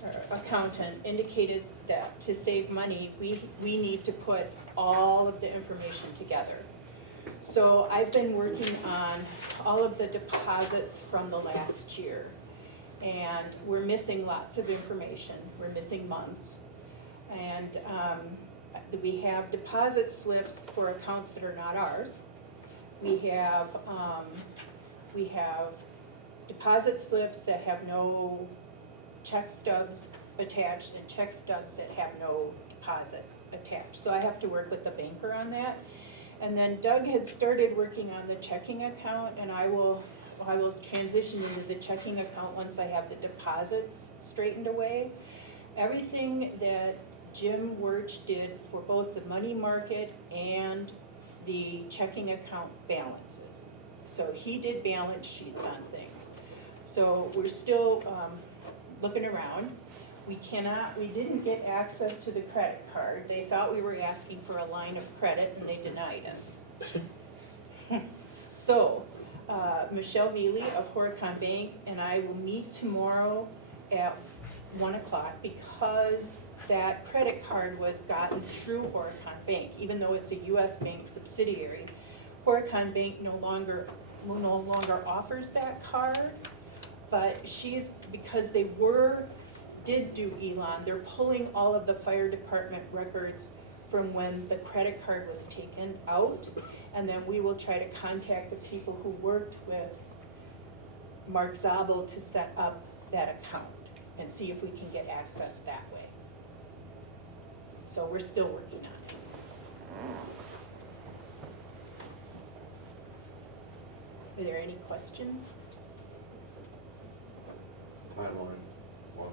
or accountant indicated that to save money, we need to put all of the information together. So I've been working on all of the deposits from the last year. And we're missing lots of information, we're missing months. And we have deposit slips for accounts that are not ours. We have deposit slips that have no check stubs attached and check stubs that have no deposits attached. So I have to work with the banker on that. And then Doug had started working on the checking account, and I will transition into the checking account once I have the deposits straightened away. Everything that Jim Wirch did for both the money market and the checking account balances. So he did balance sheets on things. So we're still looking around. We didn't get access to the credit card. They thought we were asking for a line of credit and they denied us. So, Michelle Veely of Horicon Bank and I will meet tomorrow at 1 o'clock because that credit card was gotten through Horicon Bank, even though it's a US bank subsidiary. Horicon Bank no longer offers that card, but because they did do Elon, they're pulling all of the fire department records from when the credit card was taken out, and then we will try to contact the people who worked with Mark Zabel to set up that account and see if we can get access that way. So we're still working on it. Are there any questions? timeline, what,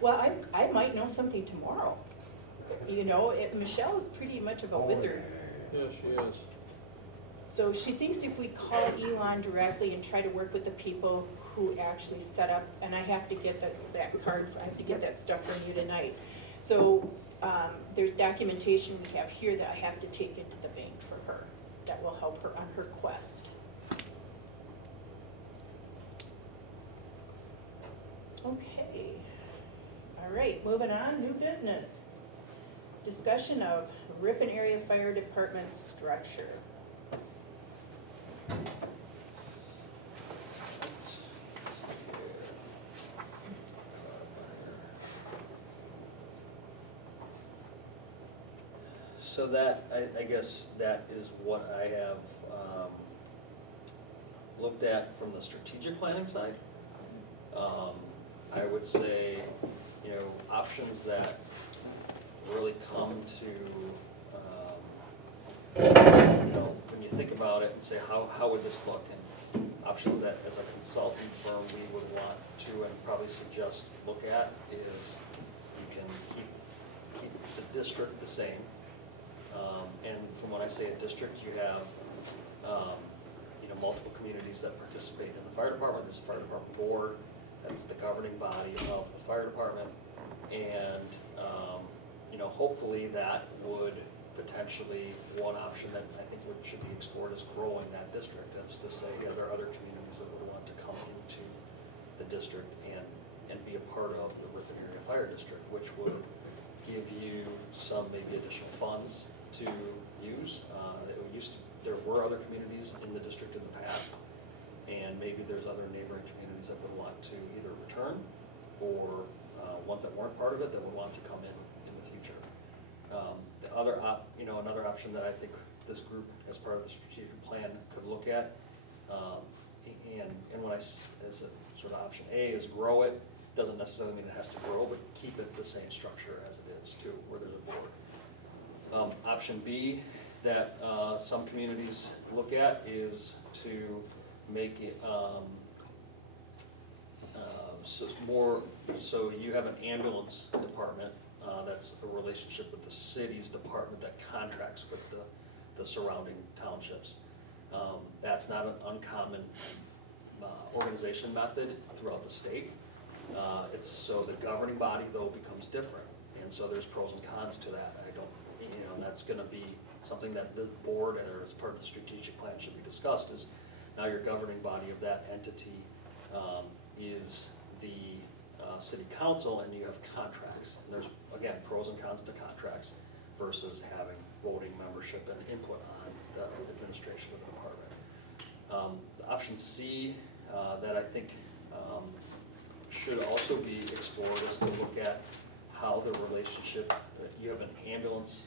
Well, I might know something tomorrow. You know, Michelle is pretty much of a wizard. Yeah, she is. So she thinks if we call Elon directly and try to work with the people who actually set up, and I have to get that card, I have to get that stuff from you tonight. So, there's documentation we have here that I have to take into the bank for her, that will help her on her quest. Okay, all right, moving on, new business. Discussion of Ripon Area Fire Department structure. So that, I guess that is what I have looked at from the strategic planning side. I would say, you know, options that really come to, you know, when you think about it and say, how would this look? And options that as a consultant firm we would want to and probably suggest look at is you can keep the district the same. And from when I say a district, you have, you know, multiple communities that participate in the fire department. There's a fire department board, that's the governing body of the fire department. And, you know, hopefully that would potentially, one option that I think should be explored is growing that district. That's to say, are there other communities that would want to come into the district and be a part of the Ripon Area Fire District, which would give you some maybe additional funds to use. There were other communities in the district in the past, and maybe there's other neighboring communities that would want to either return or ones that weren't part of it that would want to come in the future. The other another option that I think this group, as part of the strategic plan, could look at, and when as a sort of option A is grow it. Doesn't necessarily mean it has to grow, but keep it the same structure as it is too, where there's a board. Option B that some communities look at is to make it so you have an ambulance department that's a relationship with the city's department that contracts with the surrounding townships. That's not an uncommon organization method throughout the state. It's so the governing body though becomes different, and so there's pros and cons to that. And that's gonna be something that the board, or as part of the strategic plan, should be discussed, is now your governing body of that entity is the city council, and you have contracts. And there's, again, pros and cons to contracts versus having voting membership and input on the administration of the department. Option C that I think should also be explored is to look at how the relationship, you have an ambulance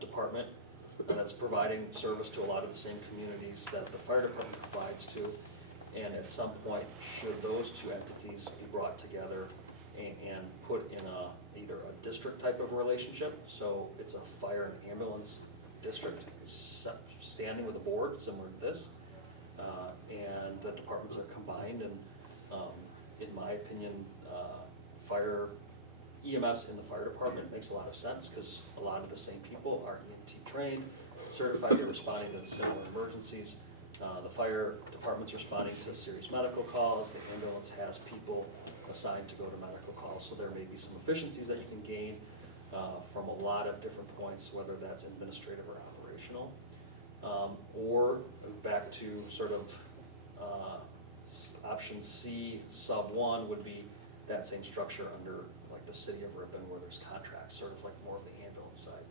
department that's providing service to a lot of the same communities that the fire department provides to, and at some point, should those two entities be brought together and put in either a district type of relationship, so it's a fire and ambulance district standing with a board similar to this, and the departments are combined, and in my opinion, fire EMS in the fire department makes a lot of sense because a lot of the same people are EMT trained, certified at responding to similar emergencies. The fire department's responding to serious medical calls. The ambulance has people assigned to go to medical calls, so there may be some efficiencies that you can gain from a lot of different points, whether that's administrative or operational. Or back to sort of option C sub 1 would be that same structure under like the city of Ripon, where there's contracts, sort of like more of the ambulance side.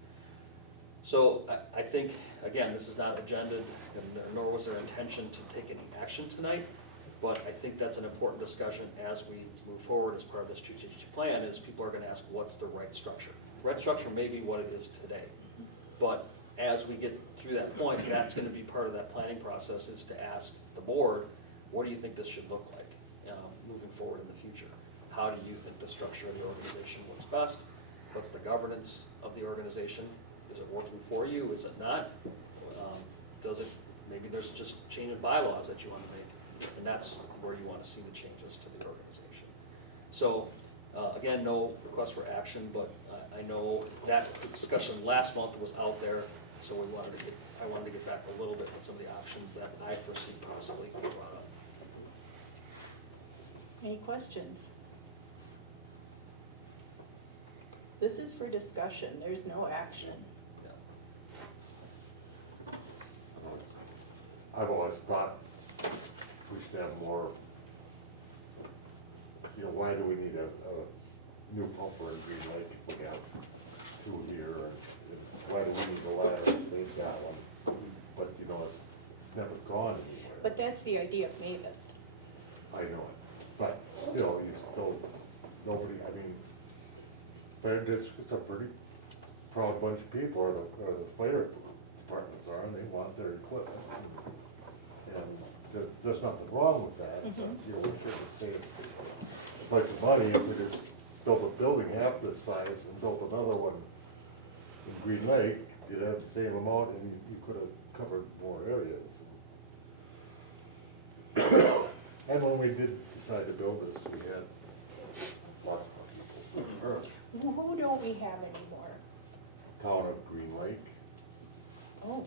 So I think, again, this is not agendaed, nor was there intention to take any action tonight, but I think that's an important discussion as we move forward as part of the strategic plan, is people are gonna ask, what's the right structure? The right structure may be what it is today, but as we get through that point, that's gonna be part of that planning process, is to ask the board, what do you think this should look like moving forward in the future? How do you think the structure of the organization works best? What's the governance of the organization? Is it working for you? Is it not? Does it, maybe there's just change in bylaws that you want to make. And that's where you wanna see the changes to the organization. So, again, no request for action, but I know that discussion last month was out there, so I wanted to get back a little bit with some of the options that I foresee possibly being brought up. Any questions? This is for discussion, there's no action. I've always thought we should have more, you know, why do we need a new pumper in Green Lake if we have two here? And why do we need a ladder if they've got one? But, you know, it's never gone anywhere. But that's the idea of Mavis. I know it, but still, you still, nobody, I mean, fire district's a pretty proud bunch of people, or the fire departments are, and they want their equipment. And there's nothing wrong with that, but, you know, we shouldn't save a bunch of money if we just built a building half this size and built another one in Green Lake, you'd have the same amount and you could have covered more areas. And when we did decide to build this, we had lots of people. Who don't we have anymore? Town of Green Lake Oh,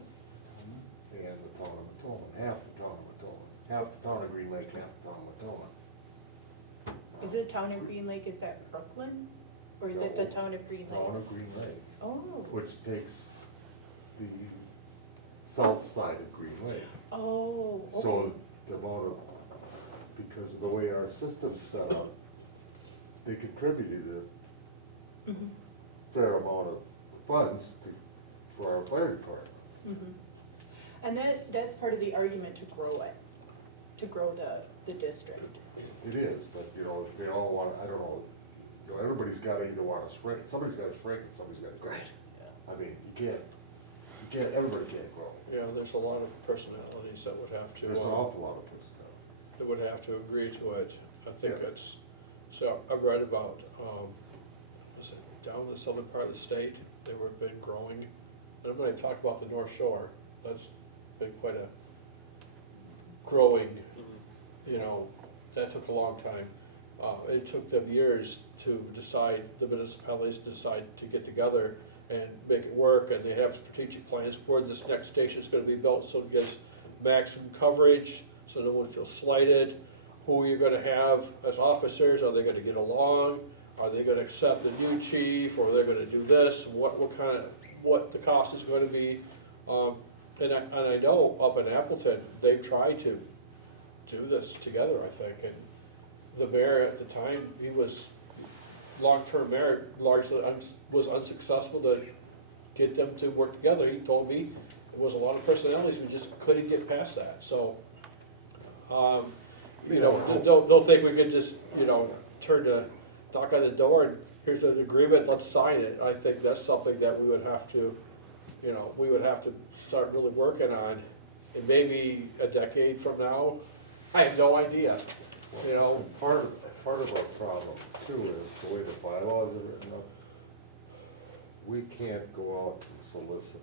and the town of Matoma, half the town of Matoma. Half the town of Green Lake, half the town of Matoma. is it town of Green Lake, is that Brooklyn? Or is it the town of Green Town Lake? of Green Lake, Oh, which takes the south side of Green Lake. oh, okay. So the amount of, because of the way our system's set up, they contributed a Mhm, fair amount of funds for our fire department. mhm. And that's part of the argument to grow it, to grow the district. It is, but, you know, they all want, I don't know, you know, everybody's gotta either wanna shrink, somebody's gotta shrink and somebody's gotta grow. Yeah. I mean, you can't, everybody can't grow. Yeah, there's a lot of personalities that would have to, There's an awful lot of personalities. that would have to agree to it. I think Yes. it's, so I've read about, was it down in the southern part of the state, they were been growing. And when I talk about the North Shore, that's been quite a growing, you know, that took a long time. It took them years to decide, the municipalities decide to get together and make it work, and they have strategic plans where this next station is gonna be built, so it gets maximum coverage, so no one feels slighted. Who you're gonna have as officers, are they gonna get along? Are they gonna accept the new chief, or they're gonna do this, what kind of, what the cost is gonna be? And I know up in Appleton, they've tried to do this together, I think, and the mayor at the time, he was, long-term mayor, largely was unsuccessful to get them to work together. He told me there was a lot of personalities who just couldn't get past that, so, you know, don't think we could just, you know, knock on the door and here's an agreement, let's sign it. I think that's something that we would have to, you know, we would have to start really working on. And maybe a decade from now, I have no idea, you know. Part of our problem too is the way the bylaws are written up. We can't go out and solicit,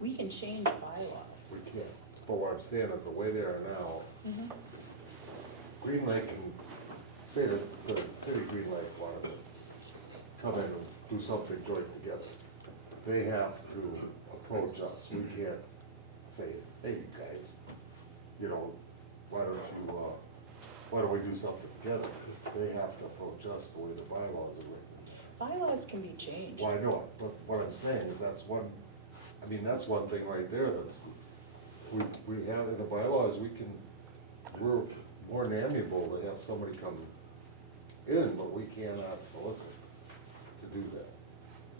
We can change bylaws. we can't. But what I'm saying is the way they are now, Mhm. Green Lake can, say that the city of Green Lake wanted to come in and do something joint together. They have to approach us, we can't say, hey, you guys, you know, why don't we do something together? They have to approach us the way the bylaws are written. Bylaws can be changed. Well, I know it, but what I'm saying is that's one, I mean, that's one thing right there that's, we have in the bylaws, we're more than amiable to have somebody come in, but we cannot solicit to do that.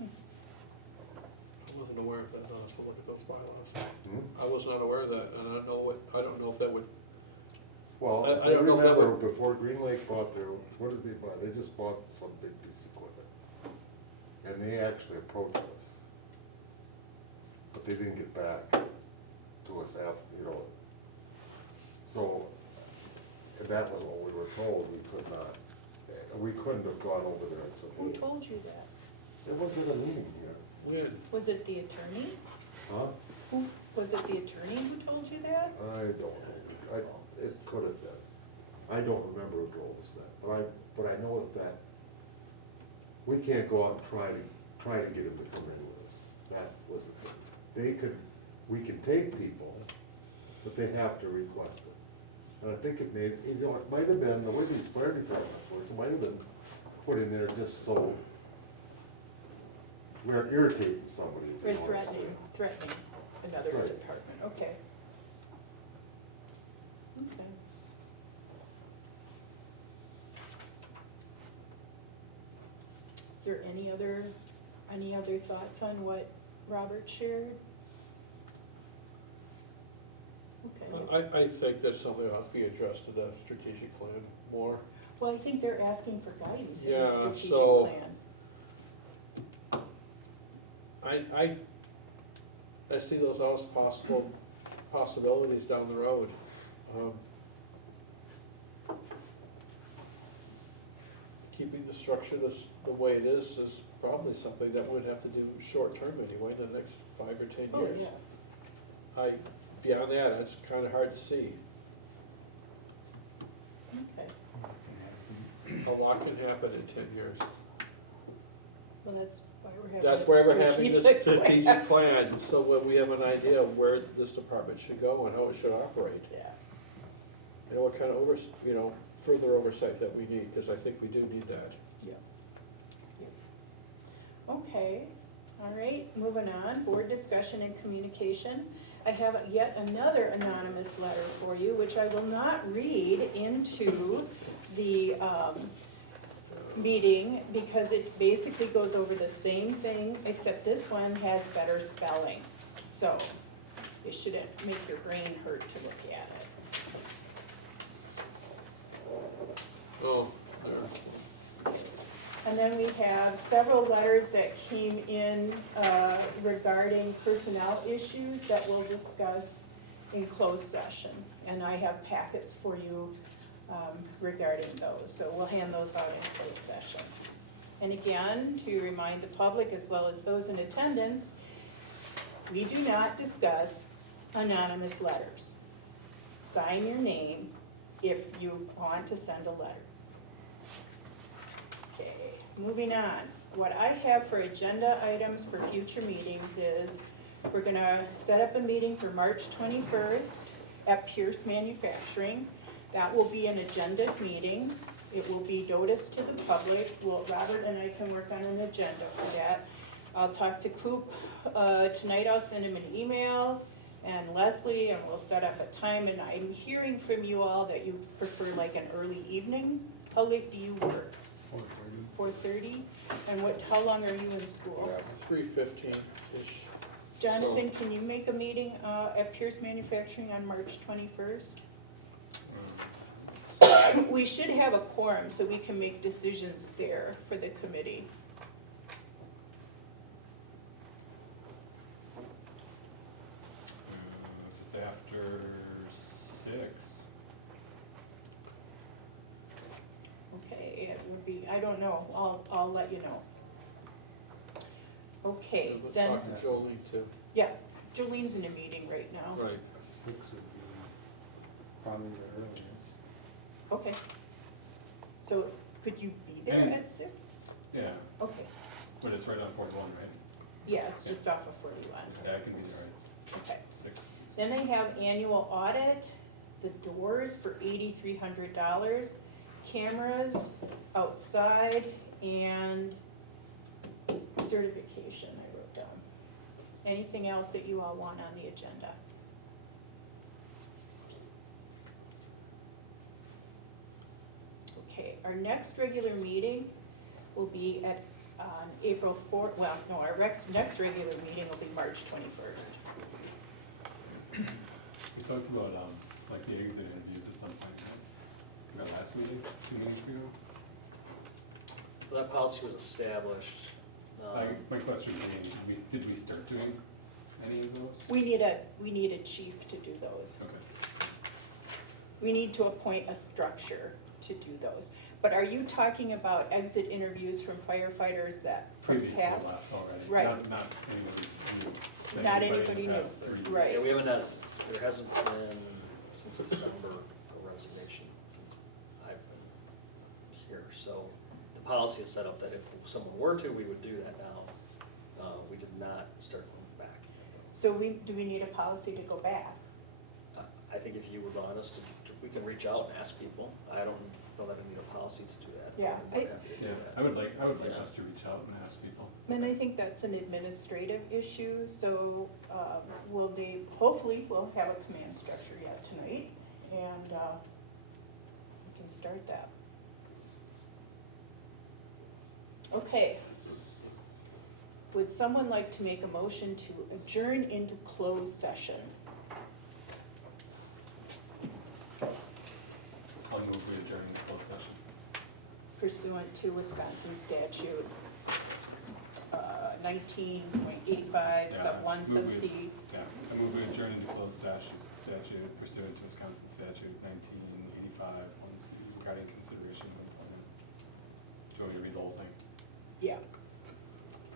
I wasn't aware of that, no, so look at those bylaws. Hmm? I was not aware of that, and I don't know if that would, Well, I don't know if that remember, would- before Green Lake bought their, what did they buy? They just bought some big piece of equipment. And they actually approached us. But they didn't get back to us after, you know. So, and that was what we were told, we couldn't have gone over there and said, Who hey, told you that? there wasn't a meeting here. when, Was it the attorney? Huh? Was it the attorney who told you that? I don't know. it could have been. I don't remember who told us that, but I know that we can't go out and try to get them to come in with us. That was the thing. We can take people, but they have to request it. And I think it made, it might have been, the way these fire departments work, it might have been put in there just so we aren't irritating somebody. Or you know what I'm saying? threatening another Right. department, okay. Okay. Is there any other thoughts on what Robert shared? Okay. I think that's something that ought to be addressed in the strategic plan more. Well, I think they're asking for guidance in Yeah, the strategic so- plan. I see those as possibilities down the road. Keeping the structure the way it is probably something that we'd have to do short-term anyway, the next 5 or 10 Oh, years. yeah, Beyond that, it's kinda hard to see. okay. A lot can happen in 10 years. Well, that's why we're having. That's this why we're having this strategic plan. strategic plan, so when we have an idea of where this department should go and how it should operate. Yeah. And what kind of further oversight that we need, because I think we do need that. Okay, all right, moving on, board discussion and communication. I have yet another anonymous letter for you, which I will not read into the meeting because it basically goes over the same thing, except this one has better spelling. So it shouldn't make your brain hurt to look at it. Oh, there. And then we have several letters that came in regarding personnel issues that we'll discuss in closed session. And I have packets for you regarding those, so we'll hand those out in closed session. And again, to remind the public as well as those in attendance, we do not discuss anonymous letters. Sign your name if you want to send a letter. Okay, moving on. What I have for agenda items for future meetings is, we're gonna set up a meeting for March 21st at Pierce Manufacturing. That will be an agenda meeting. It will be noticed to the public. Robert and I can work on an agenda for that. I'll talk to Coop tonight. I'll send him an email, and Leslie, and we'll set up a time. And I'm hearing from you all that you prefer like an early evening. How late do you work? 4:30? And how long are you in school? 3:15-ish. Jonathan, can you make a meeting at Pierce Manufacturing on March 21st? We should have a quorum so we can make decisions there for the committee. If it's after 6, Okay, it would be, I don't know, I'll let you know. Okay, Let's then, talk to Jolie too. yeah, Jolene's in a meeting right now. Right. 6 would be probably the earliest. Okay. So could you be there And- at 6? yeah, Okay, but it's right on 41, right? yeah, it's just off of 41. Okay, I can be there at Okay. 6. Then they have annual audit, the doors for $8,300, cameras outside, and certification I wrote down. Anything else that you all want on the agenda? Okay, our next regular meeting will be on April 4th, well, no, our next regular meeting will be March 21st. We talked about, like the exit interviews at some point, right? In our last meeting, 2 meetings ago? That policy was established. My question being, did we start doing any of those? We need a chief to do those. Okay. We need to appoint a structure to do those. But are you talking about exit interviews from firefighters that, from Previously past? left already. Right. Not anybody new. Saying Not in the anybody new, past 3 years. right. Yeah, we haven't had, there hasn't been since December resignation since I've been here. So the policy is set up that if someone were to, we would do that now. We did not start going back. So do we need a policy to go back? I think if you would want us to, we can reach out and ask people. I don't know that we need a policy to do that. Yeah, I'm happy to do Yeah, that. I would like Yeah. us to reach out and ask people. And I think that's an administrative issue, so hopefully we'll have a command structure yet tonight, and we can start that. Okay. Would someone like to make a motion to adjourn into closed session? I'll move we adjourn the closed session. Pursuant to Wisconsin statute 19.85, sub 1, sub C. Yeah, I move we adjourn into closed session statute pursuant to Wisconsin statute 1985, 1C regarding consideration of employment. Do you want me to read the whole thing? Yeah.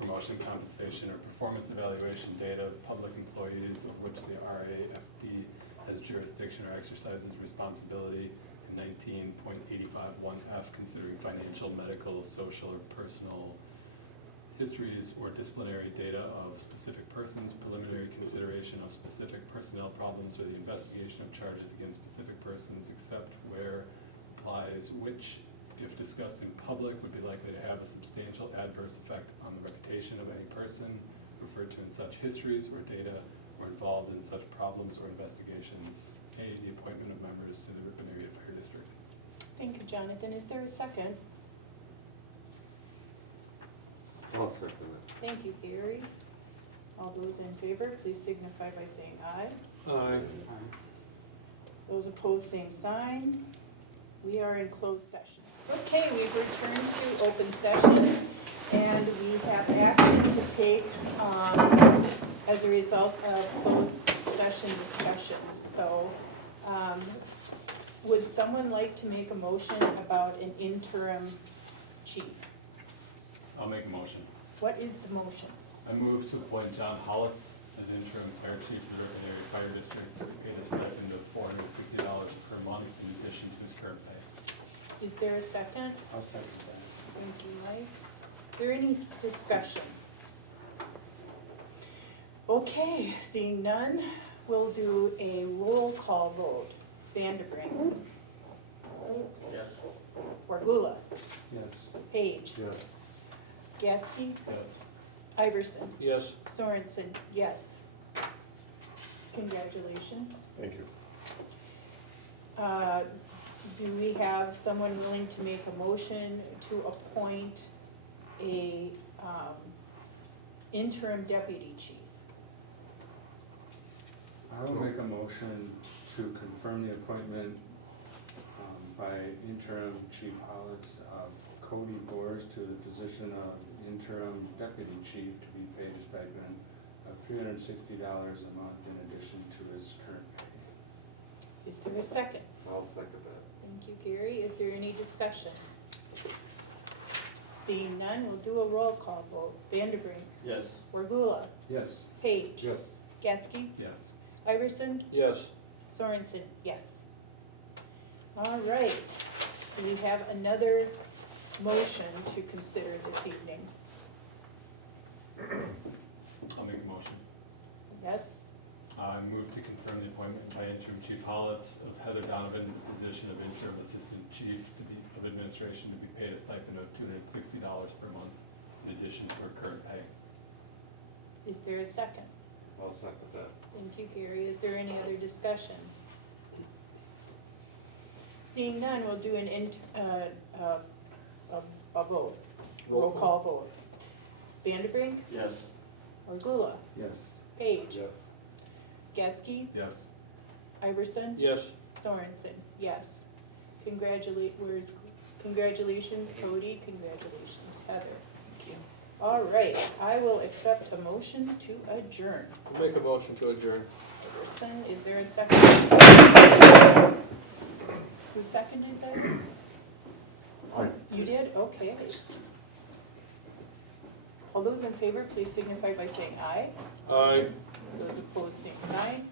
Promotion, compensation, or performance evaluation data of public employees of which the RAFD has jurisdiction or exercises responsibility. 19.851F, considering financial, medical, social, or personal histories or disciplinary data of specific persons, preliminary consideration of specific personnel problems, or the investigation of charges against specific persons, except where applies, which, if discussed in public, would be likely to have a substantial adverse effect on the reputation of any person referred to in such histories or data or involved in such problems or investigations. A, the appointment of members to the Ripon Area Fire District. Thank you, Jonathan. Is there a second? I'll second it. Thank you, Gary. All those in favor, please signify by saying aye. Aye. Those opposed, same sign. We are in closed session. Okay, we've returned to open session, and we have action to take as a result of closed session discussions. So, would someone like to make a motion about an interim chief? I'll make a motion. What is the motion? I move to appoint John Hollitz as interim fire chief for the Ripon Area Fire District to pay the stipend of $460 per month in addition to his current pay. Is there a second? I'll second that. Thank you, Mike. Is there any discussion? Okay, seeing none, we'll do a roll call vote. Vanderbrink, Yes. Wargula, Yes. Page, Yes. Gatsky, Yes. Iverson, Yes. Sorensen, yes. Congratulations. Thank you. Do we have someone willing to make a motion to appoint a interim deputy chief? I will make a motion to confirm the appointment by interim Chief Hollitz of Cody Bors to the position of interim deputy chief to be paid a stipend of $360 a month in addition to his current pay. Is there a second? I'll second that. Thank you, Gary. Is there any discussion? Seeing none, we'll do a roll call vote. Vanderbrink, Yes. Wargula, Yes. Page, Yes. Gatsky, Yes. Iverson, Yes. Sorensen, yes. All right, we have another motion to consider this evening. I'll make a motion. Yes, I move to confirm the appointment by interim Chief Hollitz of Heather Donovan to the position of interim assistant chief of administration to be paid a stipend of $260 per month in addition to her current pay. is there a second? I'll second that. Thank you, Gary. Is there any other discussion? Seeing none, we'll do a vote, roll call vote. Vanderbrink, Yes. Wargula, Yes. Page, Yes. Gatsky, Yes. Iverson, Yes. Sorensen, yes. Congratulations, Cody, congratulations, Heather. Thank you. All right, I will accept a motion to adjourn. Make a motion to adjourn. Iverson, is there a second? Who seconded that? You did? Okay. All those in favor, please signify by saying aye. Aye. Those opposed, same sign.